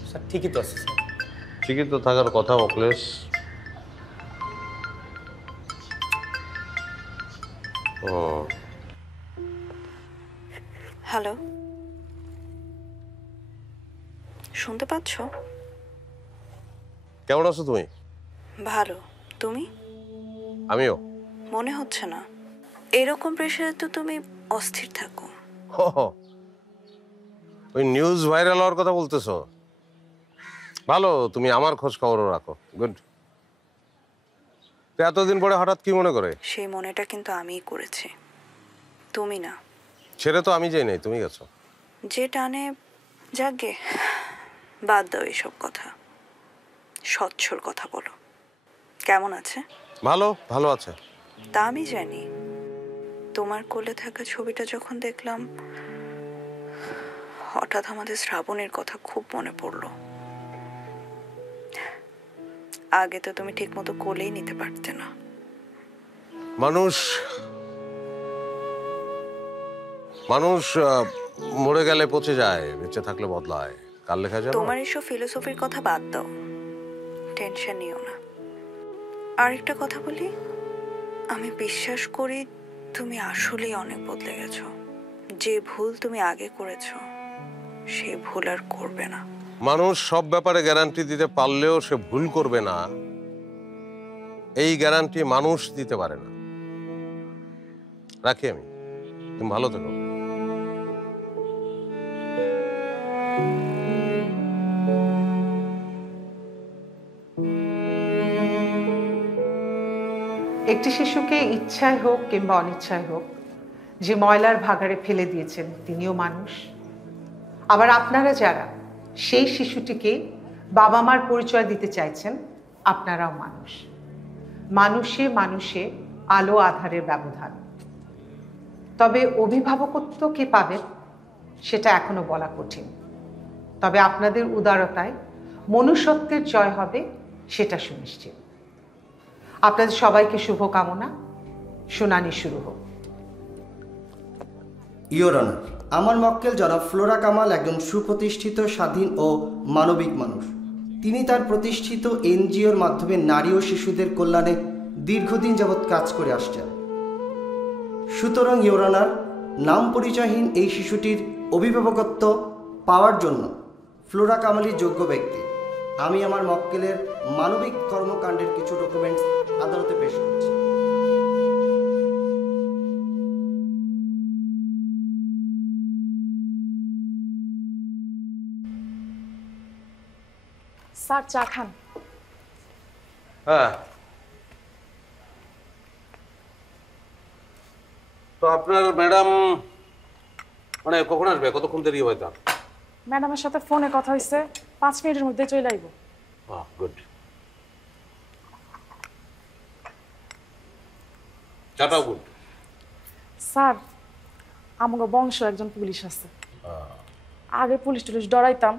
স্যার ঠিকই তো আছে স্যার। ঠিকই তো থাকার কথা মকলেশ। ও হ্যালো, শুনতে পাচ্ছ? কেমন আছো তুমি? ভালো, তুমি? আমিও। মনে হচ্ছে না। এরকম প্রেশারে তো তুমি অস্থির থাকো। ওই নিউজ ভাইরাল হওয়ার কথা বলতেছো? ভালো, তুমি আমার খোঁজ খবরও রাখো। গুড। তো এতদিন পরে হঠাৎ কি মনে করে? সেই মনেটা কিন্তু আমিই করেছি, তুমি না। ছেড়ে তো আমি যাই নাই, তুমি গেছো। যে টানে যাগে, বাদ দাও এসব কথা, স্বচ্ছর কথা বলো। কেমন আছে? ভালো, ভালো আছে। তা আমি জানি। তোমার কোলে থাকা ছবিটা যখন দেখলাম হঠাৎ আমাদের শ্রাবণের কথা খুব মনে পড়লো। আগে তো তুমি ঠিক মতো কোলেই নিতে পারতে না। মানুষ মরে গেলে পচে যায়, বেঁচে থাকলে বদলায়। কার লেখা যায়? তোমার এসব ফিলোসফির কথা বাদ দাও, টেনশন নিও না। আরেকটা কথা বলি, আমি বিশ্বাস করি তুমি আসলেই অনেক বদলে গেছো। যে ভুল তুমি আগে করেছো সেই ভুল আর করবে না। মানুষ সব ব্যাপারে গ্যারান্টি দিতে পারলেও সে ভুল করবে না, এই গ্যারান্টি মানুষ দিতে পারে না। রাখি আমি, তুমি ভালো থেকো। একটি শিশুকে ইচ্ছায় হোক কিংবা অনিচ্ছায় হোক যে ময়লার ভাগাড়ে ফেলে দিয়েছেন তিনিও মানুষ। আবার আপনারা যারা সেই শিশুটিকে বাবা মার পরিচয় দিতে চাইছেন আপনারাও মানুষ। মানুষে মানুষে আলো আধারের ব্যবধান। তবে অভিভাবকত্ব কে পাবেন সেটা এখনো বলা কঠিন। তবে আপনাদের উদারতায় মনুষ্যত্বের জয় হবে সেটা সুনিশ্চিত। আপনাদের সবাইকে শুভকামনা। শুনানি শুরু হোক। ইয়োর অনার, আমার মক্কেল জনাব ফ্লোরা কামাল একজন সুপ্রতিষ্ঠিত, স্বাধীন ও মানবিক মানুষ। তিনি তার প্রতিষ্ঠিত এনজিওর মাধ্যমে নারী ও শিশুদের কল্যাণে দীর্ঘদিন যাবৎ কাজ করে আসছেন। সুতরাং ইয়োর অনার, নাম পরিচয়হীন এই শিশুটির অভিভাবকত্ব পাওয়ার জন্য ফ্লোরা কামালই যোগ্য ব্যক্তি। আমি আমার মক্কেলের মানবিক কর্মকাণ্ডের কিছু ডকুমেন্টস আদালতে পেশ করছি। স্যার চা খান। হ্যাঁ, তো আপনার ম্যাডাম মানে কখন আসবে? কতক্ষণ দেরি হবে তার? ম্যাডামের সাথে ফোনে কথা হয়েছে, 5 মিনিটের মধ্যে চলে আইব। গুড। চাটাও গুড। স্যার আমাকে বংশ একজন পুলিশ আছে। আগে পুলিশ টুলিশ ডরাইতাম,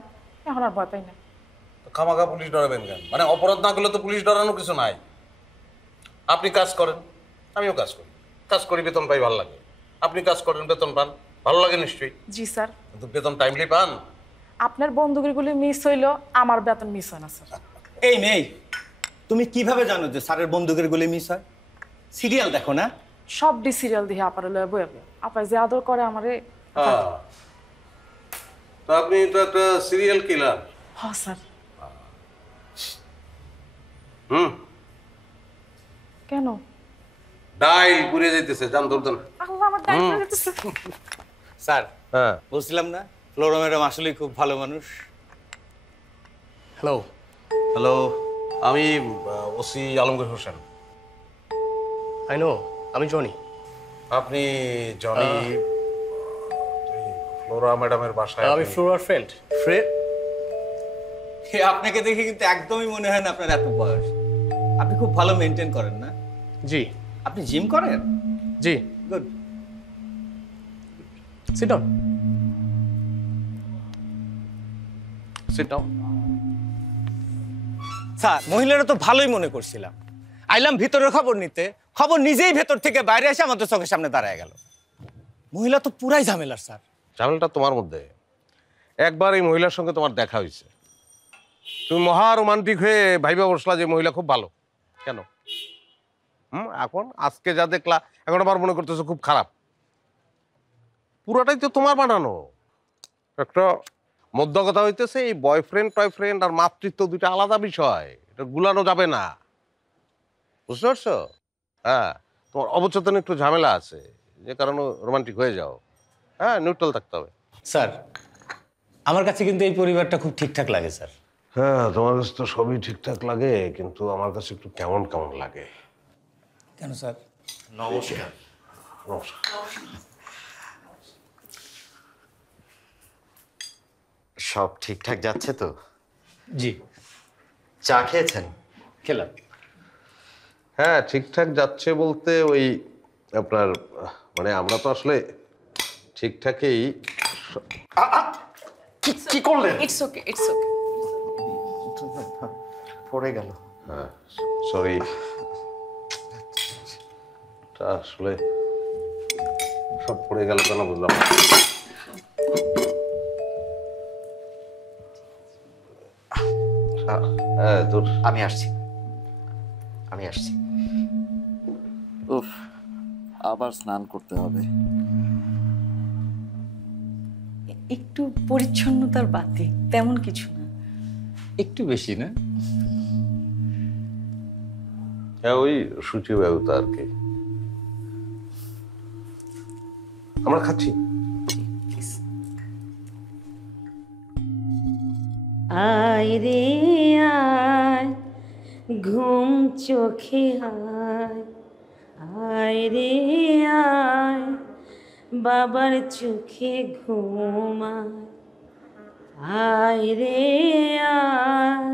এখন আর ভয় পাই না। খামাখা পুলিশ ডরাবেন কেন? মানে অপরাধ না করলে তো পুলিশ ডরানো কিছু নাই। আপনি কাজ করেন, আমিও কাজ করি। কাজ করি, বেতন পাই, ভালো লাগে। আপনি কাজ করেন, বেতন পান, ভালো লাগে নিশ্চয়ই। জি স্যার। কিন্তু বেতন টাইমলি পান? আপনার বন্দুকেরগুলি মিস হইলো, আমার বেতন মিস হয় না স্যার। এই মেয়ে, তুমি কিভাবে জানো যে স্যারের বন্দুকের গুলি মিস হয়? সিরিয়াল দেখো না? সব ডি সিরিয়াল দিয়ে আপারে লয়ে বই আপা যে আদর করে আমারে। তো আপনি তো একটা সিরিয়াল কিলার। হ্যাঁ স্যার। কেন? ডাইল পুড়ে যাইতেছে, জান ধরতেন। আল্লাহ, আমার ডাইল পুড়ে যাইতেছে। স্যার, বলছিলাম না ফ্লোরা ম্যাডাম আসলেই খুব ভালো মানুষ। হ্যালো। হ্যালো, আমি OC Alamgir Hossain. I know, আমি জনি। আপনি জনি ফ্লোরা ম্যাডামের বাসায়? আমি ফ্লোরার ফ্রেন্ড। আপনাকে দেখে কিন্তু একদমই মনে হয় না আপনার এত বয়স। আপনি খুব ভালো মেনটেন করেন না? জি। আপনি জিম করেন? জি। Good. Sit down. Sit down. Sir, মহিলারা তো ভালোই মনে করছিলাম। আইলাম ভিতরের খবর নিতে, খবর নিজেই ভেতর থেকে বাইরে এসে আমাদের চোখের সামনে দাঁড়ায় গেল। মহিলা তো পুরাই ঝামেলার স্যার। ঝামেলাটা তোমার মধ্যে। একবার এই মহিলার সঙ্গে তোমার দেখা হয়েছে, তুমি মহা রোমান্টিক হয়ে ভাইবা বসলা যে মহিলা খুব ভালো। কেন? এখন আজকে যা দেখলা এখন আবার মনে করতেছো খুব খারাপ। পুরোটাই তো তোমার বানানো। একটা মধ্য কথা হইতেছে, এই বয়ফ্রেন্ড টয়ফ্রেন্ড আর মাতৃত্ব দুইটা আলাদা বিষয়, এটা গুলানো যাবে না, বুঝতে পারছো? হ্যাঁ, তোমার অবচেতন একটু ঝামেলা আছে, যে কারণে রোমান্টিক হয়ে যাও। হ্যাঁ, নিউট্রাল থাকতে হবে। স্যার, আমার কাছে কিন্তু এই পরিবারটা খুব ঠিকঠাক লাগে স্যার। হ্যাঁ, তোমার কাছে তো সবই ঠিকঠাক লাগে, কিন্তু আমার কাছে একটু কেমন কেমন লাগে। কেন স্যার? নমস্কার। নমস্কার। সব ঠিকঠাক যাচ্ছে তো? জি। চা খেয়েছেন? খেলাম। হ্যাঁ, ঠিকঠাক যাচ্ছে বলতে ওই আপনার মানে আমরা তো আসলে ঠিকঠাকই। কি করলেন? It's okay, it's okay. পড়ে গেল। হ্যাঁ, সরি। আসলে সব পড়ে গেল কেন বুঝলাম। হ্যাঁ, দূর। আমি আসছি। উফ, আবার স্নান করতে হবে। একটু পরিচ্ছন্নতার বাতি, তেমন কিছু না। একটু বেশি না? হ্যাঁ, ওই সূচি ব্যবতা আর কি। আমরা খাচ্ছি। আয় রে আয়, ঘুম চোখে আয়, আয় রে আয়, বাবার চোখে ঘুমায়, আয় রে আয়,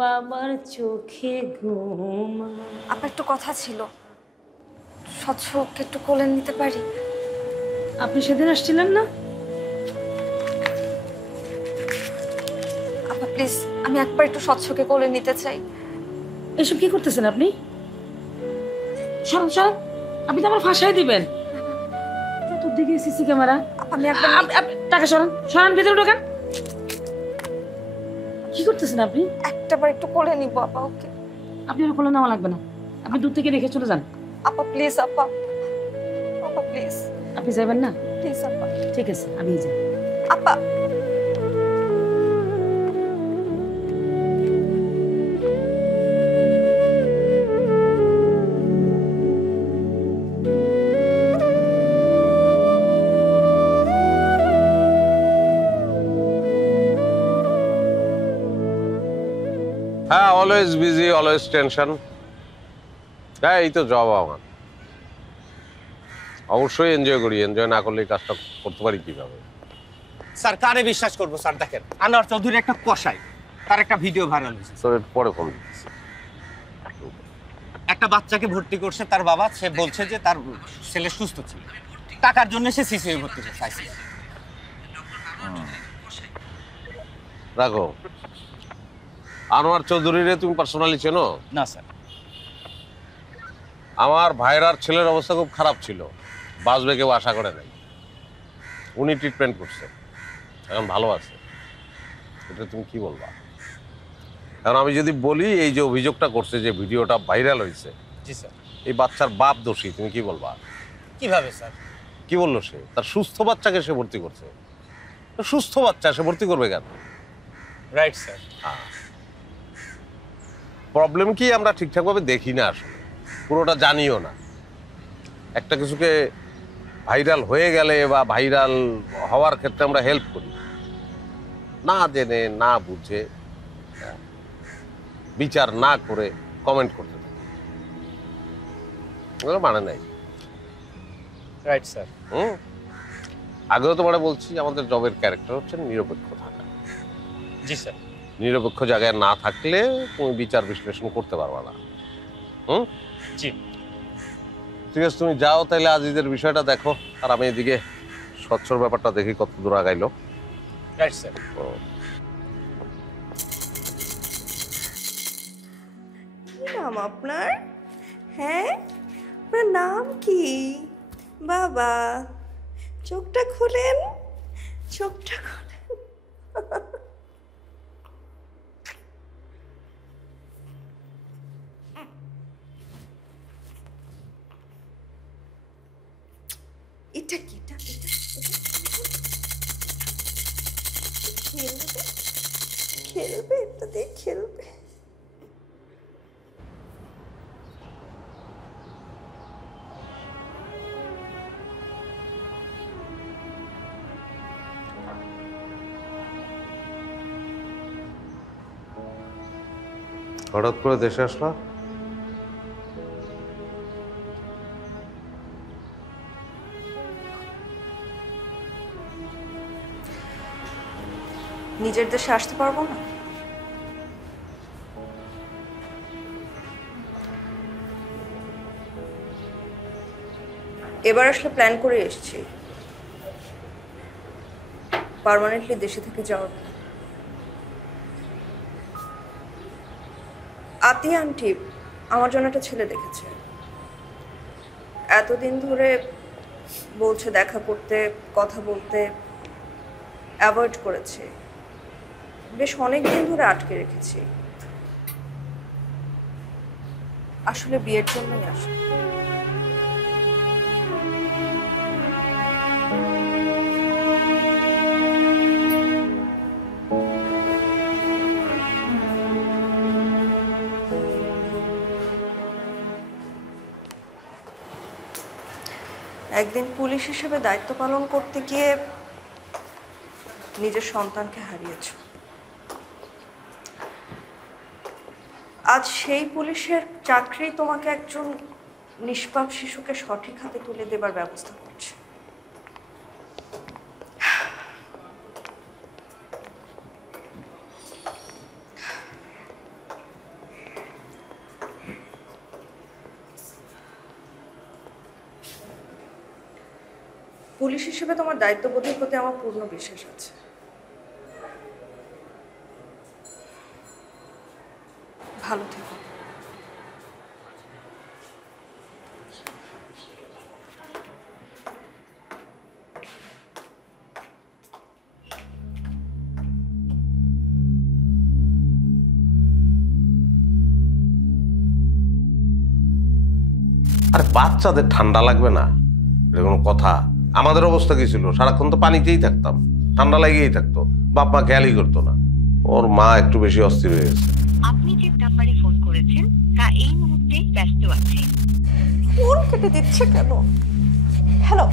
বাবার চোখে ঘুমায়। আপনার একটু কথা ছিল, স্বচ্ছকে একটু কোলে নিতে পারি? আপনি সেদিন আসছিলেন না? আপা প্লিজ, আমি একবার একটু স্বচ্ছকে কোলে নিতে চাই। এসব কি করতেছেন আপনি? সরন সরন, আপনি তো আমার ফাঁসাই দিবেন। চতুর্দিকে সিসি ক্যামেরা। আমি একবার টাকা সরান, সরান, ভেতরে ঢোকান। কি করতেছেন আপনি? একটাবার একটু কোলে নিব আপা। ওকে, আপনি আর কোলে নেওয়া লাগবে না, আপনি দূর থেকে রেখে চলে যান। আপা প্লিজ, আপা আপা প্লিজ। আপনি যাবেন না? প্লিজ আপা। ঠিক আছে, আমি যাই। আপা হ্যাঁ, অলওয়েজ বিজি, অলওয়েজ টেনশন। হ্যাঁ, এই তো জব আমার। অবশ্যই এনজয় করি, এনজয় না করলে এই কাজটা করতে পারি কিভাবে? স্যার, কারে বিশ্বাস করবো স্যার? দেখেন, আনোয়ার চৌধুরী একটা কসাই, তার একটা ভিডিও ভাইরাল হয়েছে। তো পরে ফোন দিচ্ছি। একটা বাচ্চাকে ভর্তি করছে তার বাবা, সে বলছে যে তার ছেলে সুস্থ ছিল, টাকার জন্য সে সিসিআই ভর্তি করছে। রাখো। আনোয়ার চৌধুরীরে তুমি পার্সোনালি চেনো? না স্যার। আমার ভাইরার ছেলের অবস্থা খুব খারাপ ছিল, বাঁচবে কেউ আশা করে নাই। উনি ট্রিটমেন্ট করছে, এখন ভালো আছে। এটা তুমি কি বলবা? এখন আমি যদি বলি এই যে অভিযোগটা করছে, যে ভিডিওটা ভাইরাল হয়েছে, জি স্যার। এই বাচ্চার বাপ দোষী, তুমি কি বলবা? কিভাবে স্যার? কি বললো সে? তার সুস্থ বাচ্চাকে সে ভর্তি করছে। সুস্থ বাচ্চা সে ভর্তি করবে কেন? Right sir. প্রবলেম কি আমরা ঠিকঠাকভাবে দেখি না, আসলে পুরোটা জানিও না। একটা কিছুকে ভাইরাল হয়ে গেলে বা ভাইরাল হওয়ার ক্ষেত্রে আমরা হেল্প করি, না জেনে না বুঝে বিচার না করে কমেন্ট করতে থাকি, মানে নাই। Right sir. আগেও তোমার বলছি, আমাদের জবের ক্যারেক্টার হচ্ছে নিরপেক্ষ থাকা। জি স্যার। নিরপেক্ষ জায়গায় না থাকলে তুমি বিচার বিশ্লেষণ করতে পারবা না। জি ঠিক আছে, তুমি যাও তাইলে আজিজের বিষয়টা দেখো, আর আমি এদিকে স্বচ্ছর ব্যাপারটা দেখি কত দূর আগাইলো। Right sir. কি নাম আপনার? হ্যাঁ, আপনার নাম কি? বাবা, চোখটা খুলেন, চোখটা খুলেন। এটা কি? খেলবে, খেলবে, এটা দিয়ে খেলবে। হঠাৎ করে দেশে আসলা? নিজের দেশে আসতে পারবো না? এবার আসলে প্ল্যান করে এসেছি, পার্মানেন্টলি দেশে থেকে যাওয়ার। আতিয়া আন্টি আমার জন্য একটা ছেলে দেখেছে, এতদিন ধরে বলছে দেখা করতে, কথা বলতে, অ্যাভয়েড করেছে, বেশ অনেক দিন ধরে আটকে রেখেছি। আসলে বিয়ের জন্যই আসে। একদিন পুলিশ হিসেবে দায়িত্ব পালন করতে গিয়ে নিজের সন্তানকে হারিয়েছ। আজ সেই পুলিশের চাকরি তোমাকে একজন নিষ্পাপ শিশুকে সঠিক হাতে তুলে দেবার ব্যবস্থা করছে। পুলিশ হিসেবে তোমার দায়িত্ববোধের প্রতি আমার পূর্ণ বিশ্বাস আছে। ভালো থেকো। আরে বাচ্চাদের ঠান্ডা লাগবে না, এটা কোনো কথা? আমাদের অবস্থা কি ছিল? সারাক্ষণ তো পানিতেই থাকতাম, ঠান্ডা লেগেই থাকতো, বাপ মা খেয়ালই করতো না। ওর মা একটু বেশি অস্থির হয়ে গেছে। আপনি যে নাম্বারে ফোন করেছেন তা এই মুহূর্তে ব্যস্ত আছে। ফোন কেটে দিচ্ছে কেন? হ্যালো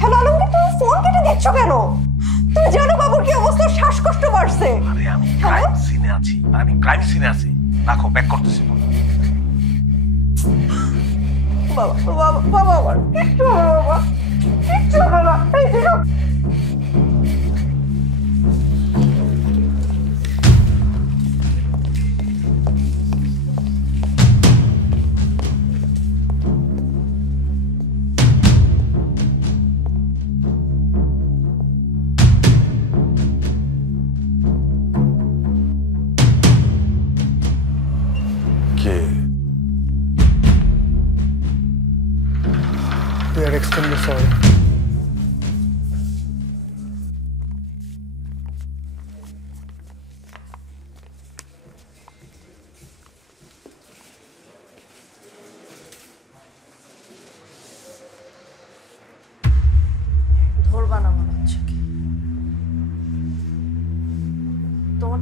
হ্যালো, আলমগীর, তুমি ফোন কেটে দিচ্ছ কেন? তুমি জানো বাবুর কি অবস্থা? শ্বাসকষ্ট বাড়ছে। আরে আমি ক্রাইম সিনে আছি, রাখো, ব্যাক করতেছি। বাবা বাবা বাবা, আমার কিচ্ছু হবে না, বাবা কিচ্ছু হবে না। এই দেখো, We are extremely sorry.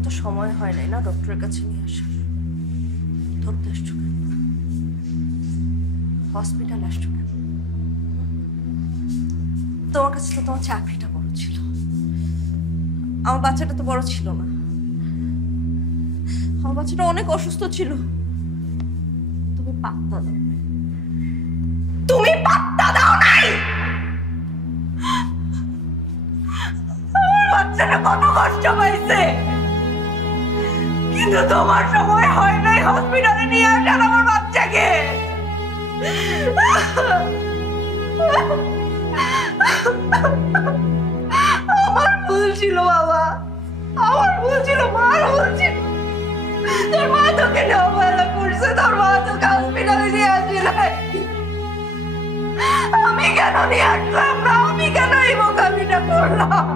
তো সময় হয় নাই না ডক্টরের কাছে নিয়ে আসার। ধরতে আসছো কেন? হসপিটাল আসছো কেন? তোমার কাছে তো তোমার চাকরিটা বড় ছিল, আমার বাচ্চাটা তো বড় ছিল না। আমার বাচ্চাটা অনেক অসুস্থ ছিল, তুমি পাত্তা দাও। তুমি পাত্তা দাও নাই। আমার বাচ্চাটা কত কষ্ট পাইছে, কিন্তু তোমার সময় হয় নাই হসপিটালে নিয়ে আসার আমার বাচ্চাকে। আমার ভুল ছিল বাবা, আমার ভুল ছিল, মার ভুল ছিল। তোর মা তোকে অবহেলা করছে, তোর মা তোকে হসপিটালে নিয়ে আসি নাই। আমি কেন নিয়ে আসলাম না? আমি কেন এই বোকামিটা করলাম?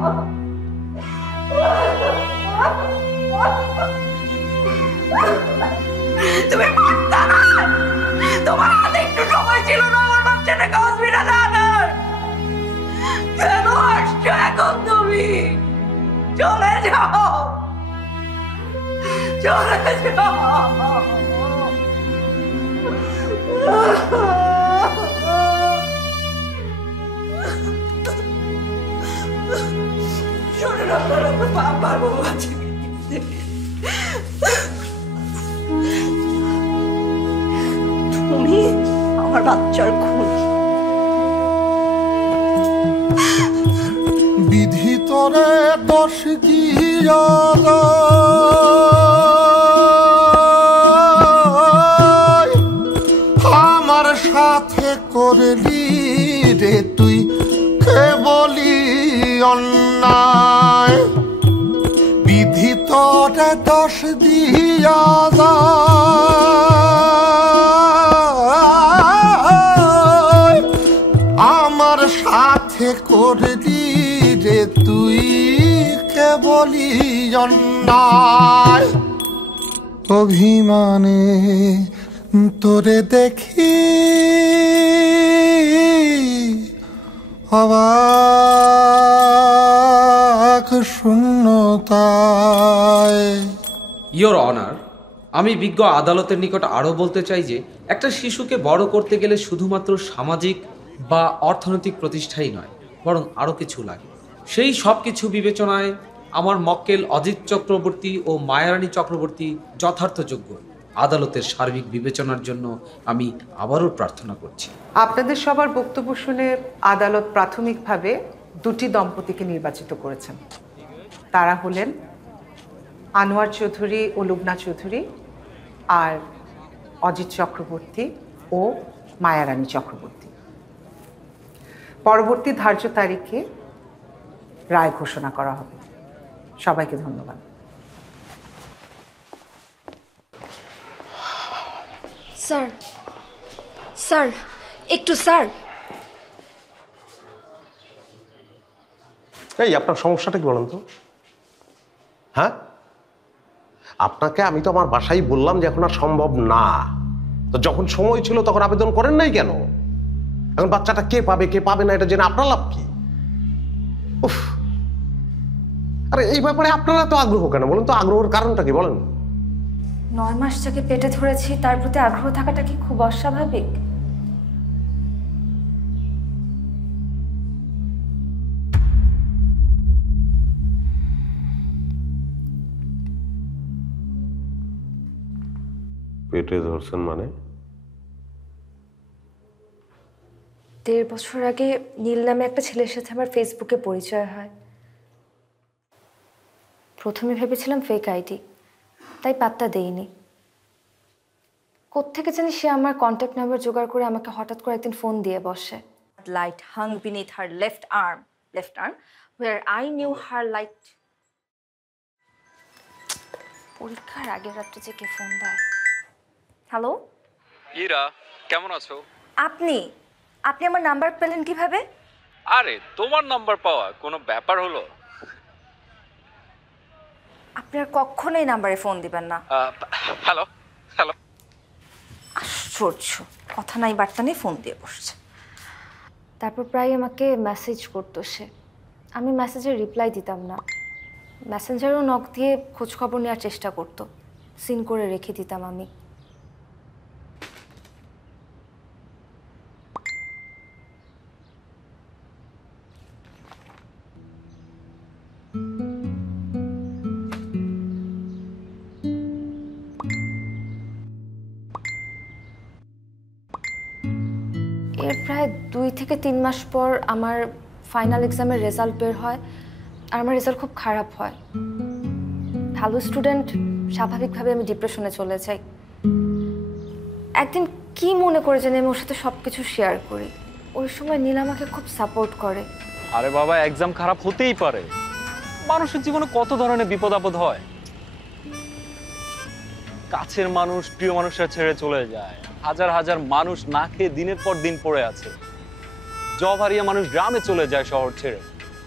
তুমি পারতা না, তোমার হাতে একটু সময় ছিল না আমার বাচ্চাটাকে হসপিটালে আনার। কেন আসছো এখন তুমি? চলে যাও, চলে যাও। শোনো না, পারবো বাচ্চাকে। তুমি আমার বাচ্চার খুন। বিধি তোরে দোষ দিয়া আমার সাথে করলি রে তুই কেবলি অন্যায়। বিধি তোরে দোষ দিয়া আমার সাথে করলি রে তুই কেবলি অন্যায়। অভিমানে তোরে দেখি অবাক শূন্যতায়। ইয়োর অনার, আমি বিজ্ঞ আদালতের নিকট আরও বলতে চাই যে একটা শিশুকে বড় করতে গেলে শুধুমাত্র সামাজিক বা অর্থনৈতিক প্রতিষ্ঠাই নয়, বরং আরও কিছু লাগে। সেই সব কিছু বিবেচনায় আমার মক্কেল অজিত চক্রবর্তী ও মায়ারানী চক্রবর্তী যথার্থযোগ্য। আদালতের সার্বিক বিবেচনার জন্য আমি আবারও প্রার্থনা করছি। আপনাদের সবার বক্তব্য শুনে আদালত প্রাথমিকভাবে দুটি দম্পতিকে নির্বাচিত করেছেন। তারা হলেন আনোয়ার চৌধুরী ও লুবনা চৌধুরী, আর অজিত চক্রবর্তী ও মায়ারানী চক্রবর্তী। পরবর্তী ধার্য তারিখে রায় ঘোষণা করা হবে। সবাইকে ধন্যবাদ। স্যার, স্যার একটু, স্যার। এই আপনার সমস্যাটা কি বলেন তো? হ্যাঁ, আপনাকে আমি তো আমার বাসায় বললাম যে এখন আর সম্ভব না। তো যখন সময় ছিল তখন আবেদন করেন নাই কেন? এখন বাচ্চাটা কে পাবে কে পাবে না এটা জেনে আপনার লাভ কি? উফ, আরে এই ব্যাপারে আপনারা তো আগ্রহ কেন বলেন তো? আগ্রহের কারণটা কি বলেন? 9 মাস যাকে পেটে ধরেছি তার প্রতি আগ্রহ থাকাটা কি খুব অস্বাভাবিক? পেটে ধরছেন মানে? 1.5 বছর আগে নীল নামে একটা ছেলের সাথে আমার ফেসবুকে পরিচয় হয়। প্রথমে ভেবেছিলাম ফেক আইডি, তাই পাত্তা দেইনি। কোত্থেকে জানি সে আমার কন্ট্যাক্ট নাম্বার জোগাড় করে আমাকে হঠাৎ করে একদিন ফোন দিয়ে বসে। Light hung beneath her left arm, where I knew her light. পরীক্ষার আগের রাত্রে যে কে ফোন দেয়? হ্যালো ইরা, কেমন আছো? আপনি আমার নাম্বার পেলেন কিভাবে? আরে তোমার নাম্বার পাওয়া কোনো ব্যাপার হলো? আপনি আর কখনোই নাম্বারে ফোন দিবেন না। Hello hello. আশ্চর্য, কথা নাই বার্তা নেই, ফোন দিয়ে বসছে। তারপর প্রায় আমাকে মেসেজ করতো সে। আমি মেসেজের রিপ্লাই দিতাম না। মেসেঞ্জারও নক দিয়ে খোঁজ খবর নেওয়ার চেষ্টা করতো, সিন করে রেখে দিতাম আমি। এর প্রায় 2 থেকে 3 মাস পর আমার ফাইনাল এক্সামের রেজাল্ট বের হয়, আর আমার রেজাল্ট খুব খারাপ হয়। ভালো স্টুডেন্ট, স্বাভাবিকভাবে আমি ডিপ্রেশনে চলে যাই। একদিন কি মনে করে জানি আমি ওর সাথে সব কিছু শেয়ার করি। ওই সময় নীল আমাকে খুব সাপোর্ট করে। আরে বাবা, এক্সাম খারাপ হতেই পারে, মানুষের জীবনে কত ধরনের বিপদ আপদ হয়। কাছের মানুষ, প্রিয় মানুষরা ছেড়ে চলে যায়, হাজার হাজার মানুষ না খেয়ে দিনের পর দিন পড়ে আছে, জব হারিয়ে মানুষ গ্রামে চলে যায় শহর ছেড়ে,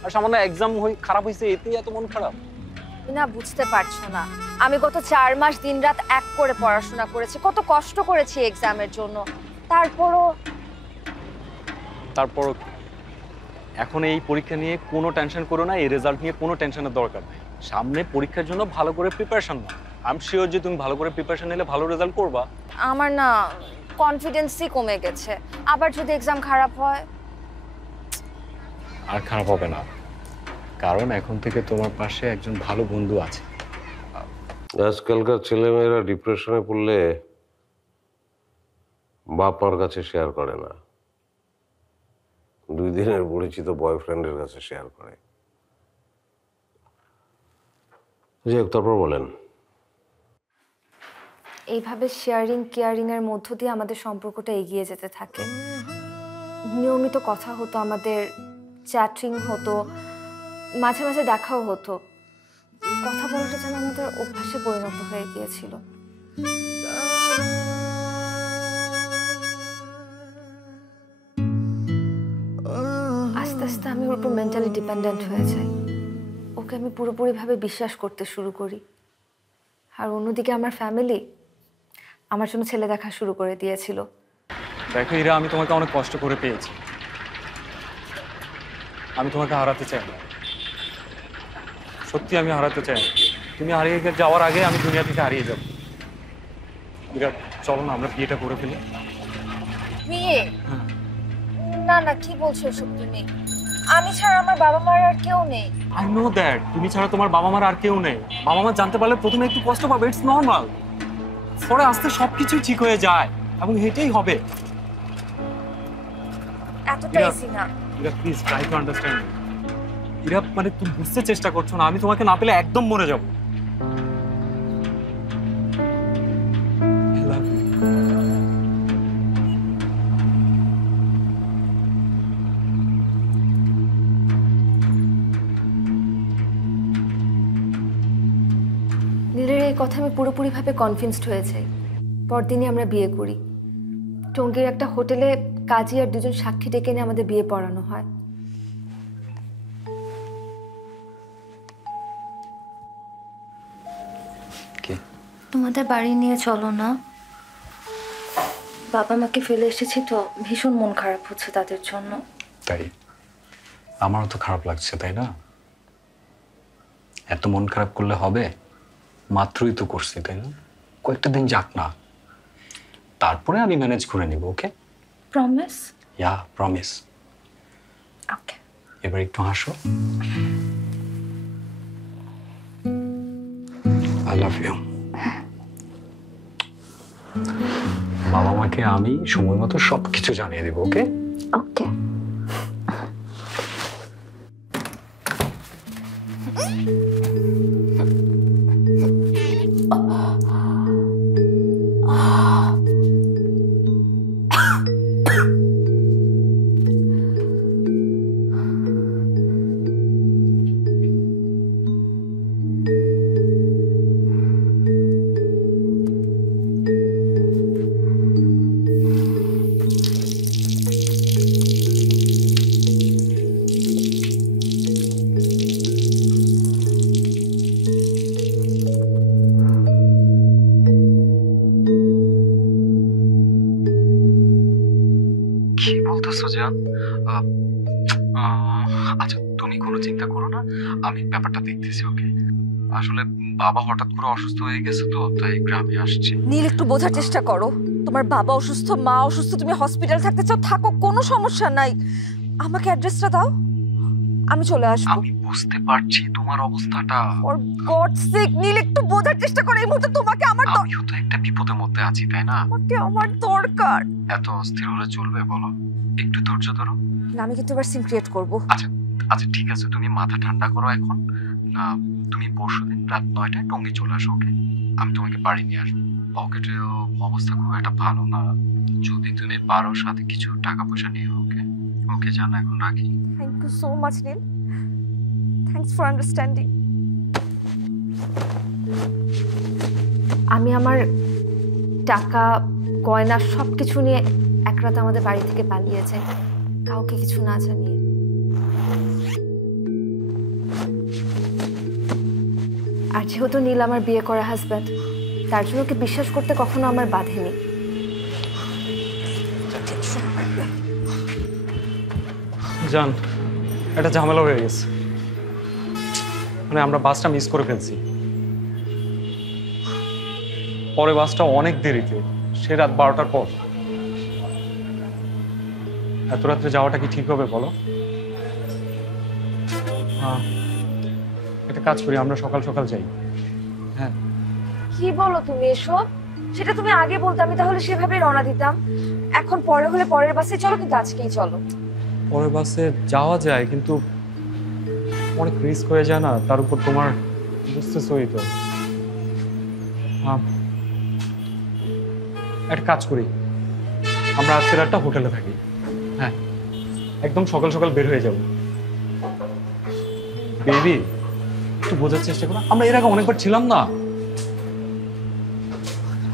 আর সামান্য এক্সাম খারাপ হয়েছে এতেই এত মন খারাপ। না, বুঝতে পারছো না, আমি গত 4 মাস দিনরাত এক করে পড়াশোনা করেছি, কত কষ্ট করেছি এক্সামের জন্য। তারপরও এখন এই পরীক্ষা নিয়ে কোনো টেনশন করো না, এই রেজাল্ট নিয়ে কোনো টেনশনের দরকার নেই। সামনে পরীক্ষার জন্য ভালো করে preparation now. I am sure যে তুমি ভালো করে প্রিপারেশন নিলে ভালো রেজাল্ট করবা। আমার না কনফিডেন্সই কমে গেছে, আবার যদি এক্সাম খারাপ হয়। আর খারাপ হবে না, কারণ এখন থেকে তোমার পাশে একজন ভালো বন্ধু আছে। আজকালকার ছেলেমেয়েরা ডিপ্রেশনে পড়লে বাপ মার কাছে শেয়ার করে না, 2 দিনের পরিচিত বয়ফ্রেন্ডের কাছে শেয়ার করে। তারপর বলেন। এইভাবে শেয়ারিং কেয়ারিং এর মধ্য দিয়ে আমাদের সম্পর্কটা এগিয়ে যেতে থাকে। নিয়মিত কথা হতো, আমাদের চ্যাটিং হতো, মাঝে মাঝে দেখাও হতো। কথা বলাটা যেন আমাদের অভ্যাসে পরিণত হয়ে গিয়েছিল। আস্তে আস্তে আমি ওর উপর মেন্টালি ডিপেন্ডেন্ট হয়ে যাই। ওকে আমি পুরোপুরিভাবে বিশ্বাস করতে শুরু করি। আর অন্যদিকে আমার ফ্যামিলি আমার জন্য ছেলে দেখা শুরু করে দিয়েছিল। দেখো ইরা, আমি তোমাকে অনেক কষ্ট করে পেয়েছি, আমি তোমাকে হারাতে চাই না, সত্যি আমি হারাতে চাই না। তুমি হারিয়ে যাওয়ার আগে আমি দুনিয়া থেকে হারিয়ে যাব। ইরা, চলো না আমরা বিয়েটা করে ফেলি। বিয়ে? না না, কি বলছো এসব তুমি? আমি ছাড়া আমার বাবা মার আর কেউ নেই। আই নো দ্যাট, তুমি ছাড়া তোমার বাবা মার আর কেউ নেই। বাবা মা জানতে পারলে প্রথমে একটু কষ্ট পাবে, ইটস নর্মাল। পরে আস্তে সবকিছুই ঠিক হয়ে যায় এবং এটাই হবে। এতটা ইজি না। Ira, please try to understand. Ira, মানে তুমি বুঝতে চেষ্টা করছো না, আমি তোমাকে না পেলে একদম মরে যাব। নীলের এই কথা আমি পুরোপুরিভাবে কনভিন্সড হয়ে যাই। পরদিনই আমরা বিয়ে করি। টঙ্গীর একটা হোটেলে কাজী আর 2জন সাক্ষী ডেকে নিয়ে আমাদের বিয়ে পড়ানো হয়। তোমাদের বাড়ি নিয়ে চলো না। বাবা মাকে ফেলে এসেছি তো, ভীষণ মন খারাপ হচ্ছে তাদের জন্য। তাই আমারও তো খারাপ লাগছে, তাই না? এত মন খারাপ করলে হবে? মাত্রই তো করছি, তাই না? কয়েকটা দিন যাক না, তারপরে আমি ম্যানেজ করে নিব। Okay? Promise? Yeah, promise. Okay. এবার একটু হাসো। I love you. বাবা মাকে আমি সময় মতো সবকিছু জানিয়ে দেব। ওকে? ওকে। কি বলতেছো জান? আচ্ছা, তুমি কোনো চিন্তা করো না, আমি ব্যাপারটা দেখতেছি। ওকে? আসলে বাবা হঠাৎ করে অসুস্থ হয়ে গেছে তো তাই গ্রামে আসছি। নীল, একটু বোঝার চেষ্টা করো। তোমার বাবা অসুস্থ, মা অসুস্থ, তুমি হসপিটাল থাকতে চাও, থাকো, কোনো সমস্যা নাই। আমাকে অ্যাড্রেসটা দাও, আমি চলে আসবো। আমি বুঝতে পারছি তোমার অবস্থাটা। ফর গডস সেক নীল, একটু বোঝার চেষ্টা করো। এই মুহূর্তে তোমাকে আমার আমিও তো একটা বিপদের মধ্যে আছি, তাই না? আমাকে আমার দরকার। এত অস্থির হলে চলবে বলো? একটু ধৈর্য ধরো। না, আমি কিন্তু এবার সিন ক্রিয়েট করব। আচ্ছা আচ্ছা ঠিক আছে, তুমি মাথা ঠান্ডা করো এখন। তুমি পরশুদিন রাত 9টায় টঙ্গী চলে আসো, ওকে? আমি তোমাকে বাড়ি নিয়ে আসবো। পকেটেও অবস্থা খুব একটা ভালো না, যদি তুমি পারো সাথে কিছু টাকা পয়সা নিও, ওকে? ওকে জানো, এখন রাখি। Thank you so much Neel, thanks for understanding. আমি আমার টাকা গয়না সব কিছু নিয়ে এক রাত আমাদের বাড়ি থেকে পালিয়ে যাই, কাউকে কিছু না জানিয়ে। আর যেহেতু নীল আমার বিয়ে করা হাজব্যান্ড, তার জন্য ওকে বিশ্বাস করতে কখনো আমার বাধেনি। জান, একটা ঝামেলা হয়ে গেছে। মানে আমরা বাসটা মিস করে ফেলছি। পরে বাসটা অনেক দেরিতে, সে রাত 12টার পর। এত রাত্রে যাওয়াটা কি ঠিক হবে বলো? একটা কাজ করি, আমরা সকাল সকাল যাই। হ্যাঁ। কি বলো তুমি এসব? সেটা তুমি আগে বলতে আমি তাহলে সেভাবে রওনা দিতাম। এখন পরে হলে পরের বাসে চলো, কিন্তু আজকেই চলো। পরের বাসে যাওয়া যায়, কিন্তু অনেক রিস্ক হয়ে যায় না? তার উপর তোমার বুঝতেছই তো। একটা কাজ করি, আমরা আজকে রাতটা হোটেলে থাকি। হ্যাঁ, একদম সকাল সকাল বের হয়ে যাব। বেবি, একটু বোঝার চেষ্টা করো, আমরা এর আগে অনেকবার ছিলাম না?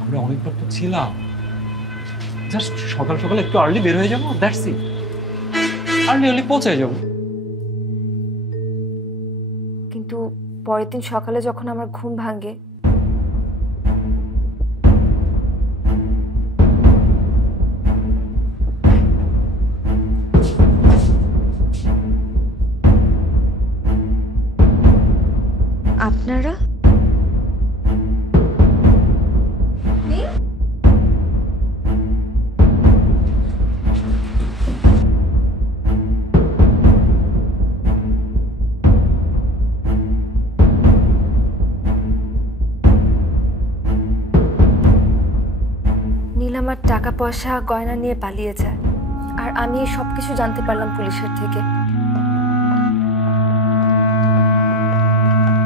আমরা অনেকবার তো ছিলাম। জাস্ট সকাল সকাল একটু আর্লি বের হয়ে যাবো, দ্যাটস ইট। আর্লি পৌঁছে যাবো। কিন্তু পরের দিন সকালে যখন আমার ঘুম ভাঙে, আপনারা নীল আমার টাকা পয়সা গয়না নিয়ে পালিয়ে যায়, আর আমি এই সব কিছু জানতে পারলাম পুলিশের থেকে।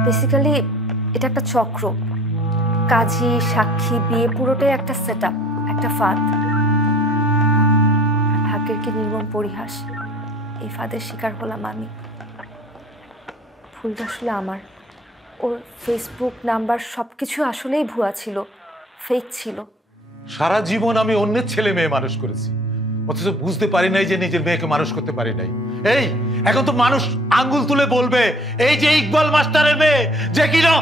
বেসিক্যালি এটা একটা চক্র, কাজী, সাক্ষী, বিয়ে পুরোটাই একটা সেট আপ, একটা ফাঁদ। ভাগ্যের কি নির্মম পরিহাস, এই ফাঁদের শিকার হলাম আমি। ভুলটা আসলে আমার। ওর ফেসবুক নাম্বার সবকিছু আসলেই ভুয়া ছিল, ফেক ছিল। সারা জীবন আমি অন্যের ছেলে মেয়ে মানুষ করেছি, অথচ বুঝতে পারি নাই যে নিজের মেয়েকে মানুষ করতে পারি নাই। এই এখন তো মানুষ আঙ্গুল তুলে বলবে এই যে ইকবাল মাস্টারের মেয়ে, যে কিনা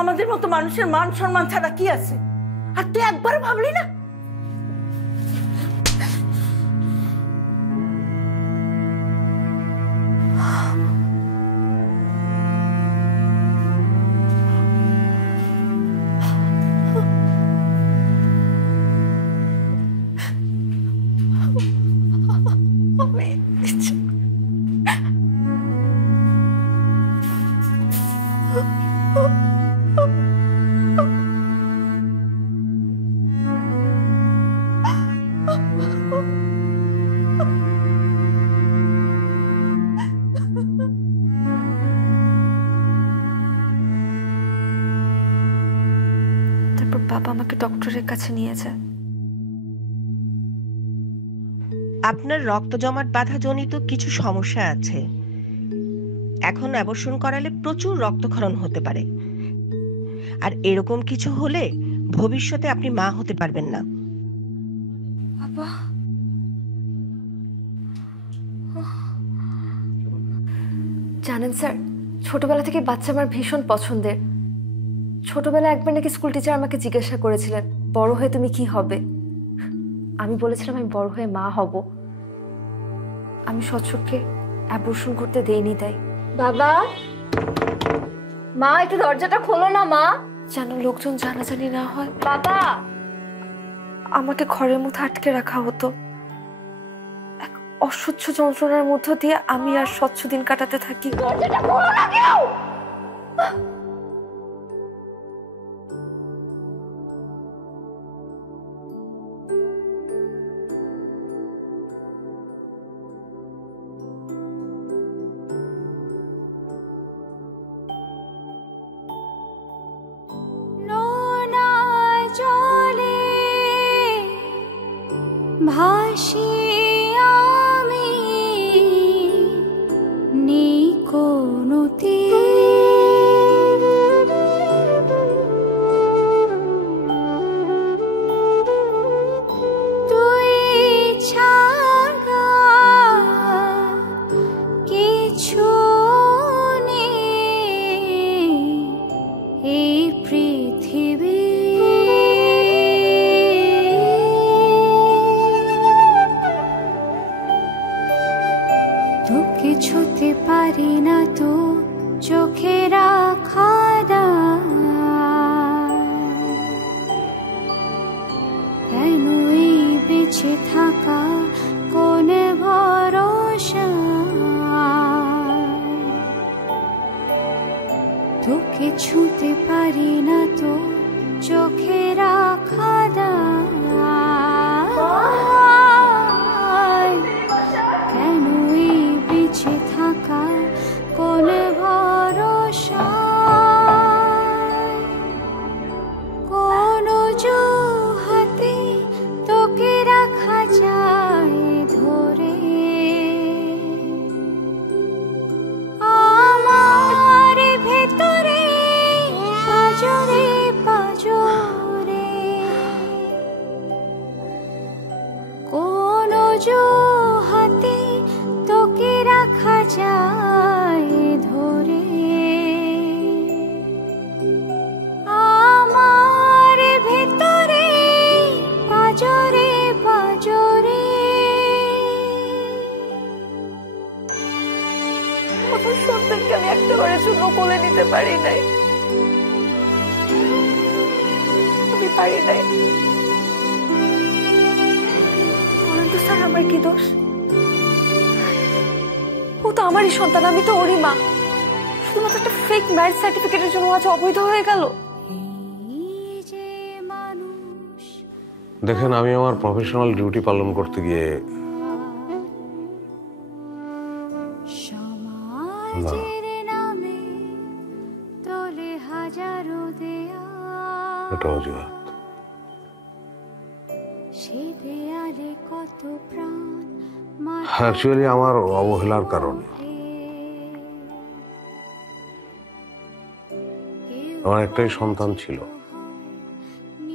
আমাদের মতো মানুষের মান সম্মান ছাড়া কি আছে? আর তুই একবার ভাবলি না? তারপর বাবা আমাকে ডক্টরের কাছে নিয়ে যায়। আপনার রক্ত জমাট বাঁধা জনিত কিছু সমস্যা আছে। এখন অ্যাবর্শন করালে প্রচুর রক্তক্ষরণ হতে পারে, আর এরকম কিছু হলে ভবিষ্যতে আপনি মা হতে পারবেন না। বাবা, জানেন স্যার, ছোটবেলা থেকে বাচ্চা আমার ভীষণ পছন্দের। ছোটবেলায় একবার নাকি স্কুল টিচার আমাকে জিজ্ঞাসা করেছিলেন, বড় হয়ে তুমি কি হবে? আমি বলেছিলাম আমি বড় হয়ে মা হব। আমি সচ্ছলকে অ্যাবর্শন করতে দেইনি তাই। বাবা, মা একটু দরজাটা খোলো না মা, যেন লোকজন জানাজানি না হয়। বাবা, আমাকে ঘরের মধ্যে আটকে রাখা হতো। এক অসহ্য যন্ত্রণার মধ্য দিয়ে আমি আর স্বচ্ছ দিন কাটাতে থাকি। দরজাটা খোলো না কেউ। ভাসি আমি নেই কোনো তুই ছাড়া কিছু নেই এই পৃথিবী। তোকে ছুতে পারি না তো চোখে রাখা কেন এই বেঁচে থাকা কোন ভরসা। তোকে ছুতে পারি না তো চোখে রাখা কেন এই বেঁচে থাকা কোন ভরসা। কোন হাতে তোকে রাখা যায় ধরে আমার ভেতরে পাজরে পাজরে। কোন হাতে তোকে রাখা যায় ধরে আমার ভেতরে পাজরে পাজরে। আমার সন্তানকে আমি একটা বারের জন্য কোলে নিতে পারি নাই, আমি পারি নাই। বলেন তো স্যার, আমার কি দোষ? ও তো আমারই সন্তান, আমি তো ওরই মা। শুধুমাত্র একটা ফেক ম্যারেজ সার্টিফিকেটের জন্য আজ অবৈধ হয়ে গেল। দেখেন, আমি আমার প্রফেশনাল ডিউটি পালন করতে গিয়ে এটা অজুহাত। অ্যাকচুয়ালি আমার অবহেলার কারণে আমার একটাই সন্তান ছিল,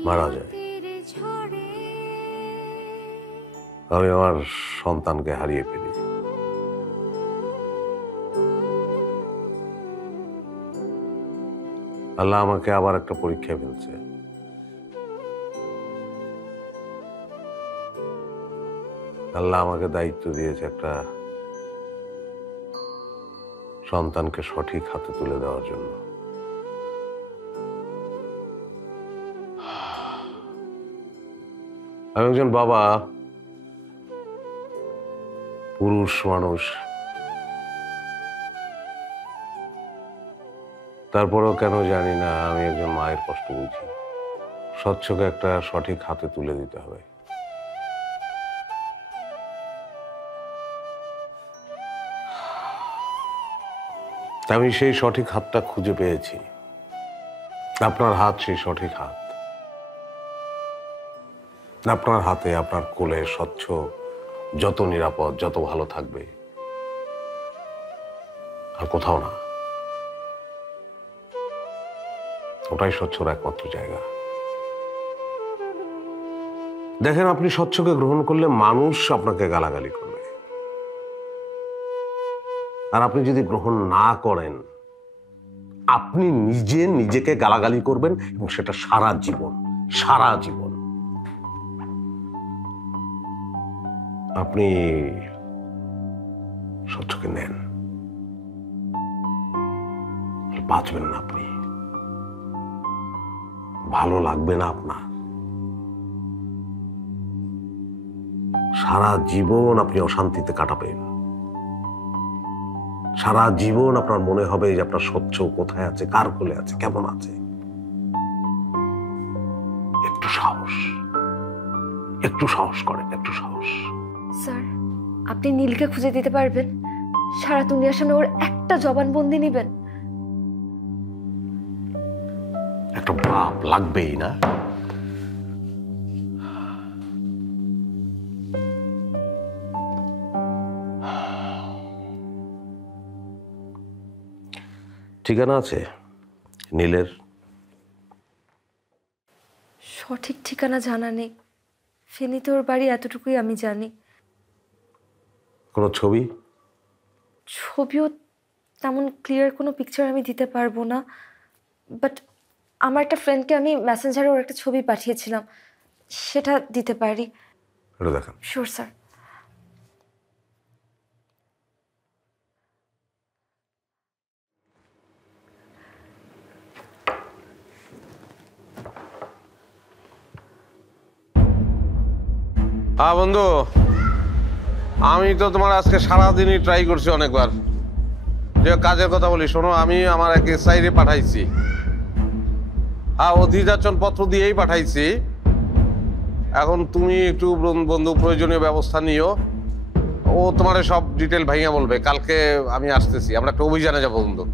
মারা যায়। আমি আমার সন্তানকে হারিয়ে ফেলি। আল্লাহ আমাকে আবার একটা পরীক্ষায় ফেলছে। আল্লাহ আমাকে দায়িত্ব দিয়েছে একটা সন্তানকে সঠিক হাতে তুলে দেওয়ার জন্য। আমি একজন বাবা, পুরুষ মানুষ, তারপরেও কেন জানি না আমি একজন মায়ের কষ্ট বুঝি। স্বচ্ছকে একটা সঠিক হাতে তুলে দিতে হবে। আমি সেই সঠিক হাতটা খুঁজে পেয়েছি। আপনার হাত সেই সঠিক হাত। আপনার হাতে, আপনার কোলে স্বচ্ছ যত নিরাপদ, যত ভালো থাকবে, আর কোথাও না। ওটাই স্বচ্ছর একমাত্র জায়গা। দেখেন, আপনি স্বচ্ছকে গ্রহণ করলে মানুষ আপনাকে গালাগালি করবে, আর আপনি যদি গ্রহণ না করেন আপনি নিজে নিজেকে গালাগালি করবেন, এবং সেটা সারা জীবন, সারা জীবন। আপনি স্বচ্ছকে নেন, বাঁচবেন না আপনি, ভালো লাগবে না আপনার। সারা জীবন আপনি অশান্তিতে কাটাবেন, সারা জীবন আপনার মনে হবে যে আপনার স্বচ্ছ কোথায় আছে, কার কোলে আছে, কেমন আছে। একটু সাহস, একটু সাহস করেন, একটু সাহস। স্যার, আপনি নীলকে খুঁজে দিতে পারবেন? সারা দুনিয়ার সামনে ওর একটা জবানবন্দি নেবেন? একটা বাপ লাগবেই না? ঠিকানা আছে নীলের? সঠিক ঠিকানা জানা নেই, ফেনীতে ওর বাড়ি এতটুকুই আমি জানি। কোনো ছবি? ছবিও তেমন ক্লিয়ার কোনো পিকচার আমি দিতে পারবো না, বাট আমার একটা ফ্রেন্ডকে আমি মেসেঞ্জারে ওর একটা ছবি পাঠিয়েছিলাম, সেটা দিতে পারি। এটা দেখান। Sure sir. হ্যাঁ বন্ধু, আমি তো তোমার আজকে সারাদিনই ট্রাই করছি অনেকবার। যে কাজের কথা বলি শোনো, আমি আমার এক এসআইরে পাঠাইছি। হ্যাঁ, অধিযাচন পত্র দিয়েই পাঠাইছি। এখন তুমি একটু বন্ধু প্রয়োজনীয় ব্যবস্থা নিও। ও তোমার সব ডিটেল ভাইয়া বলবে। কালকে আমি আসতেছি, আমরা একটা অভিযানে যাবো বন্ধু।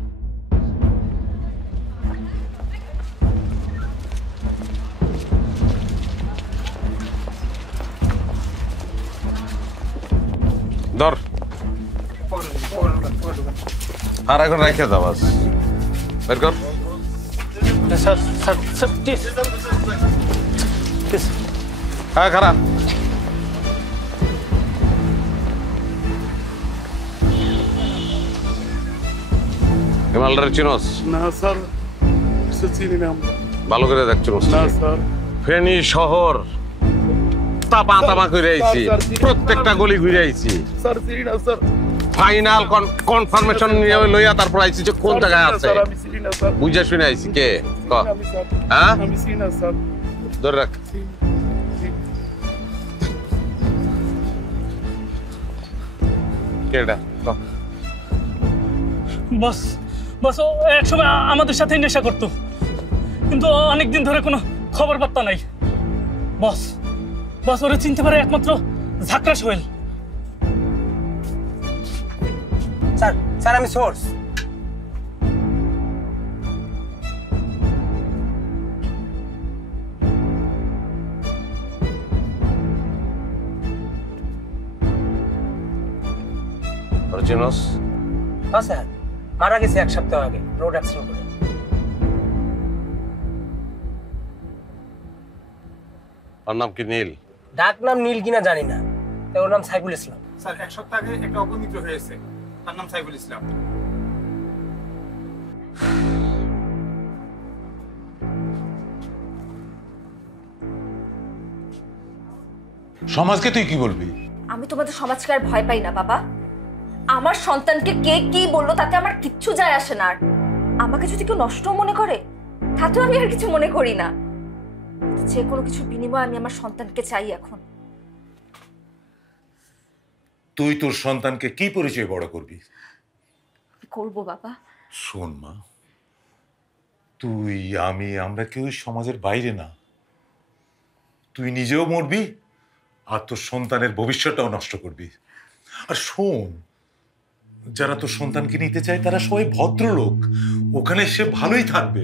ধর আর এখন রেখে দাও, বাস বের কর। Sir sir sir please. হ্যাঁ, খারাপ। হিমালয়ের চিনোস? না স্যার, চিনি না। ভালো করে দেখ চিনোস? না স্যার। ফেনী শহর তাপা তাপা ঘুরে আইছি, প্রত্যেকটা গলি ঘুরে আইছি। স্যার চিনি না স্যার। ফাইনাল কনফার্মেশন নিয়ে লইয়া তারপর আইছি যে কোন জায়গায় আছে। আমি চিনি না স্যার। বুঝা শুনে আইছি। কে? হ্যাঁ, আমি চিনি না স্যার। ধরে রাখ। কেডা? বস বস, ও একসময় আমাদের সাথে নেশা করতো, কিন্তু অনেকদিন ধরে কোনো খবর পাত্তা নাই। বস বস, ওরা চিনতে পারে একমাত্র ঝাকরা সোহেল। স্যার স্যার আমি সোর্স। চিনোস? হ্যাঁ স্যার, মারা গেছে 1 সপ্তাহ আগে রোড অ্যাক্সিডেন্ট করে। ওর নাম কি নীল? ডাক নাম নীল কিনা জানি না, ওর নাম সাইফুল ইসলাম। স্যার 1 সপ্তাহ আগে একটা অপমৃত্যু হয়েছে, তার নাম সাইফুল ইসলাম। সমাজকে তুই কি বলবি? আমি তোমাদের সমাজকে আর ভয় পাই না বাবা। আমার সন্তানকে কে কি বললো তাতে আমার কিচ্ছু যায় আসে না। আর আমাকে যদি কেউ নষ্ট মনে করে তাতেও আমি আর কিছু মনে করি না। যে কোনো কিছুর বিনিময়ে আমি আমার সন্তানকে চাই। এখন তুই তোর সন্তানকে কি পরিচয় বড় করবি? কি করবো বাবা? শোন মা, তুই আমরা কেউ সমাজের বাইরে না। তুই নিজেও মরবি আর তোর সন্তানের ভবিষ্যৎটাও নষ্ট করবি। আর শোন, যারা তোর সন্তানকে নিতে চায় তারা সবাই ভদ্রলোক, ওখানে সে ভালোই থাকবে।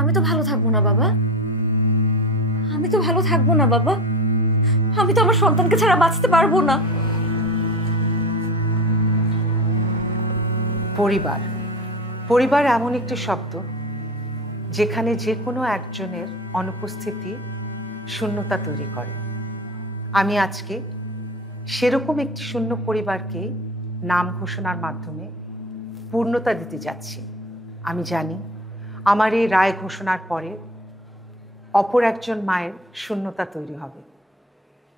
আমি তো ভালো থাকবো না বাবা, আমি তো ভালো থাকবো না বাবা। আমি তো আমার সন্তানকে ছাড়া বাঁচতে পারবো না। পরিবার, পরিবার এমন একটি শব্দ যেখানে যে কোনো একজনের অনুপস্থিতি শূন্যতা তৈরি করে। আমি আজকে সেরকম একটি শূন্য পরিবারকে নাম ঘোষণার মাধ্যমে পূর্ণতা দিতে যাচ্ছি। আমি জানি আমার এই রায় ঘোষণার পরে অপর একজন মায়ের শূন্যতা তৈরি হবে,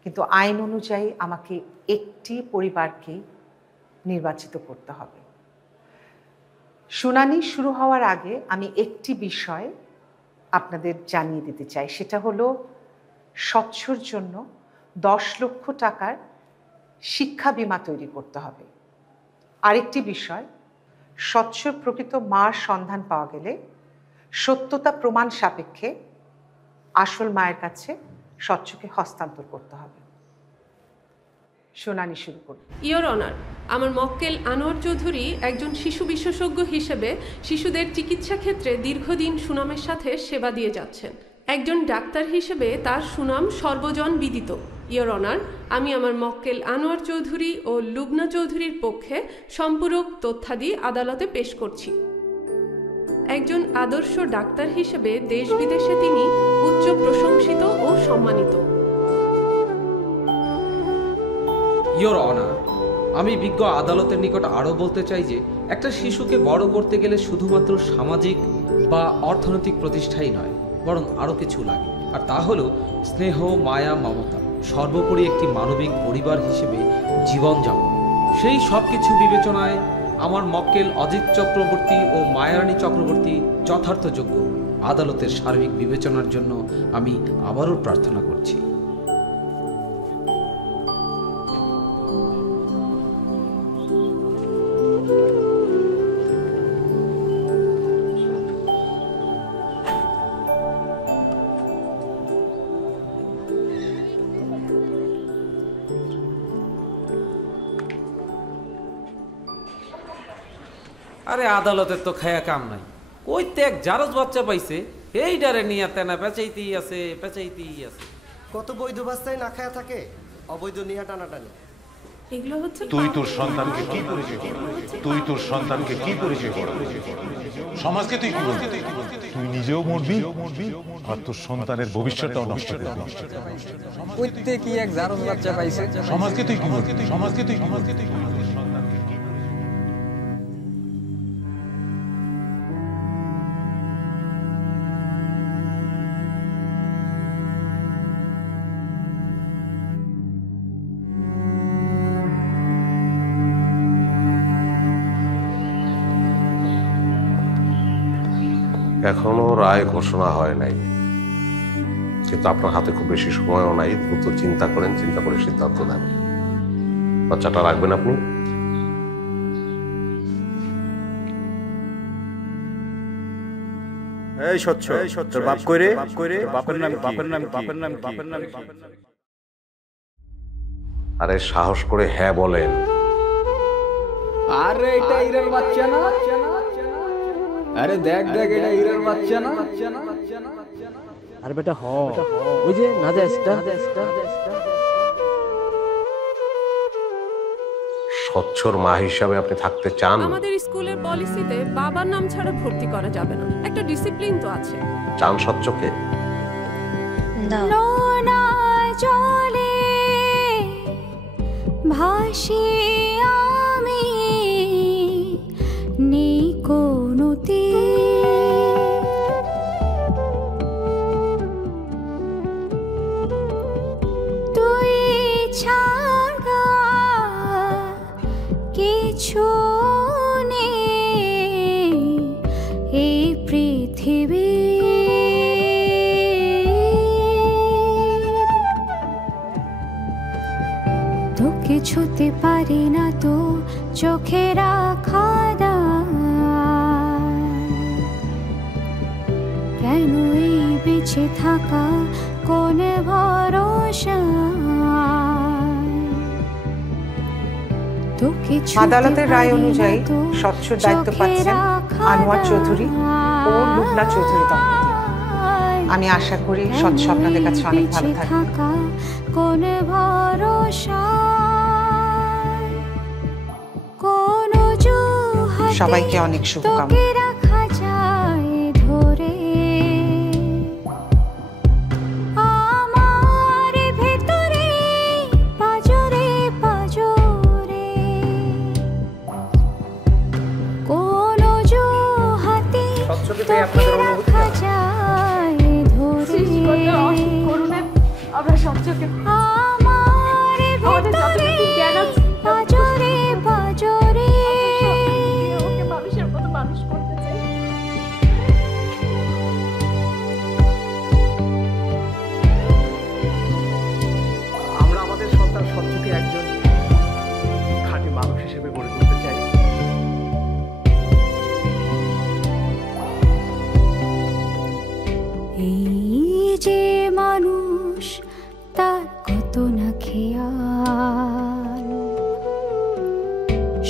কিন্তু আইন অনুযায়ী আমাকে একটি পরিবারকেই নির্বাচিত করতে হবে। শুনানি শুরু হওয়ার আগে আমি একটি বিষয় আপনাদের জানিয়ে দিতে চাই, সেটা হলো স্বচ্ছর জন্য 10 লক্ষ টাকার শিক্ষা বীমা তৈরি করতে হবে। আরেকটি বিষয়, স্বচ্ছর প্রকৃত মার সন্ধান পাওয়া গেলে সত্যতা প্রমাণ সাপেক্ষে আসল মায়ের কাছে স্বচ্ছকে হস্তান্তর করতে হবে। শুনানি শুরু করুন। ইয়োর অনার, আমার মক্কেল আনোয়ার চৌধুরী একজন শিশু বিশেষজ্ঞ হিসেবে শিশুদের চিকিৎসা ক্ষেত্রে দীর্ঘদিন সুনামের সাথে সেবা দিয়ে যাচ্ছেন। একজন ডাক্তার হিসেবে তার সুনাম সর্বজন বিদিত। ইয়োর অনার, আমি আমার মক্কেল আনোয়ার চৌধুরী ও লুবনা চৌধুরীর পক্ষে সম্পূরক তথ্যাদি আদালতে পেশ করছি। একজন আদর্শ ডাক্তার হিসেবে দেশ বিদেশে তিনি উচ্চ প্রশংসিত ও সম্মানিত। ইয়োর অনার, আমি বিজ্ঞ আদালতের নিকট আরও বলতে চাই যে একটা শিশুকে বড় করতে গেলে শুধুমাত্র সামাজিক বা অর্থনৈতিক প্রতিষ্ঠাই নয়, বরং আরও কিছু লাগে। আর তা হলো স্নেহ, মায়া, মমতা, সর্বোপরি একটি মানবিক পরিবার হিসেবে জীবনযাপন। সেই সব কিছু বিবেচনায় আমার মক্কেল অজিত চক্রবর্তী ও মায়ারানী চক্রবর্তী যথার্থযোগ্য। আদালতের সার্বিক বিবেচনার জন্য আমি আবারও প্রার্থনা করছি। আরে আদালতের তো খায়া কাম নাই, কইতে এক জারজ বাচ্চা পাইছে, এই ডারে নিয়ে তেনা পেঁচাইতেই আছে। কত বৈধ বাচ্চাই না খায়া থাকে, অবৈধ নিয়ে টানাটানি। এগুলো হচ্ছে তুই তোর সন্তানকে কি পরিচয় করবি? সমাজকে তুই কি বলবি? তুই নিজেও মরবি আর তোর সন্তানের ভবিষ্যৎটাও নষ্ট করবি। কইতে কি এক জারজ বাচ্চা পাইছে, সমাজকে তুই কি বলবি? এখনো রায় ঘোষণা হয় নাই, কিন্তু আপনার হাতে খুব বেশি সময়ও নাই। দ্রুত চিন্তা করে সিদ্ধান্ত নেন। বাচ্চাটা রাখবেন আপনি? এই স্বচ্ছ, তোর বাপ কইরে, বাপের নাম কি? আরে সাহস করে হ্যাঁ বলেন। আরে এটা ইরার বাচ্চা না? আরে দেখ এটা ইরার বাচ্চা না? আর বেটা ওই যে নাজাসটা। স্বচ্ছর মা হিসাবে আপনি থাকতে চান? আমাদের স্কুলের পলিসিতে বাবার নাম ছাড়া ভর্তি করা যাবে না, একটা ডিসিপ্লিন তো আছে। চান স্বচ্ছকে? নোনা জলে ভাসি আমি, নেই কোনো তুই ছাড়া কিছু নেই এই পৃথিবী। তোকে ছুতে পারি না তো চোখে রাখা কেন এই বেঁচে থাকা কোন ভরসা। আদালতের রায় অনুযায়ী স্বচ্ছর দায়িত্ব পাচ্ছেন আনোয়ার চৌধুরী ও লুবনা চৌধুরী দম্পতি। আমি আশা করি স্বচ্ছ আপনাদের কাছে অনেক ভালো থাকবে। কোন ভরসা সবাইকে অনেক শুভকামনা। রাখা যায় ধরে আমার ভেতরে পাজরে পাজরে, কোন হাতে রাখা যায় ধরে আমরা স্বচ্ছকে আমার ভেতরে পাজরে পাজরে মানুষের মতো মানুষ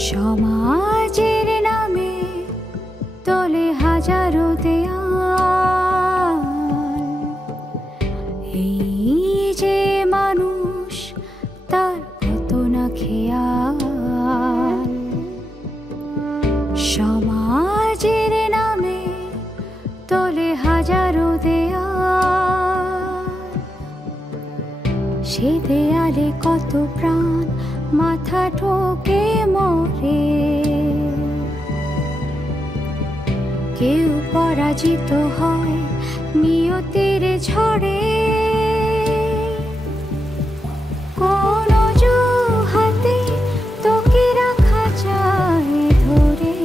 সমাজের নামে তোলে হাজারো দেয়াল, এই যে মানুষ তার কত না খেয়াল। সমাজের নামে তোলে হাজারো দেয়াল, সে দেয়ালে কত প্রাণ মাথা ঠোকে মরে। কেউ পরাজিত হয় নিয়তির ঝড়ে, কোন হাতে তোকে রাখা যায় ধরে।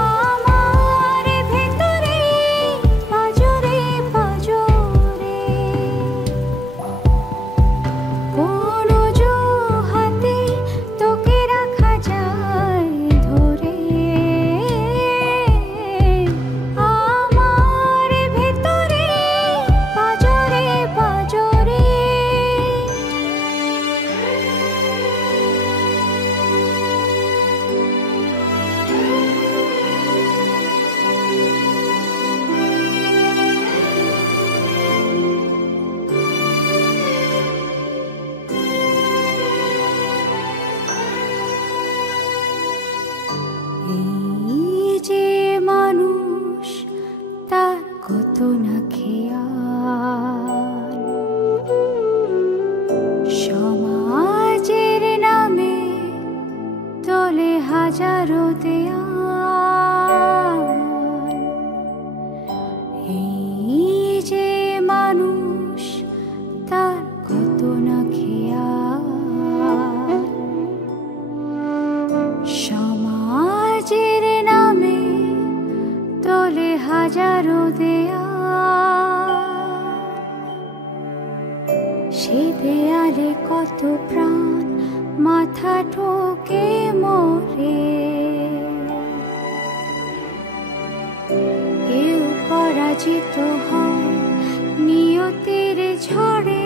আমার ভেতরে পাজরে পাজরে, কোন হাতে তোকে রাখা যায় ধরে। আমার ভেতরে পাজরে পাজরে। এই যে মানুষ তার কত না খেয়াল, সমাজের নামে তোলে হাজারো দেয়াল, এই যে মানুষ তার কত না খেয়াল। সমাজের নামে তোলে হাজারো দেয়াল, সে দেয়ালে কত প্রাণ মাথা ঠোকে মরে। কেউ পরাজিত হয় নিয়তির ঝড়ে,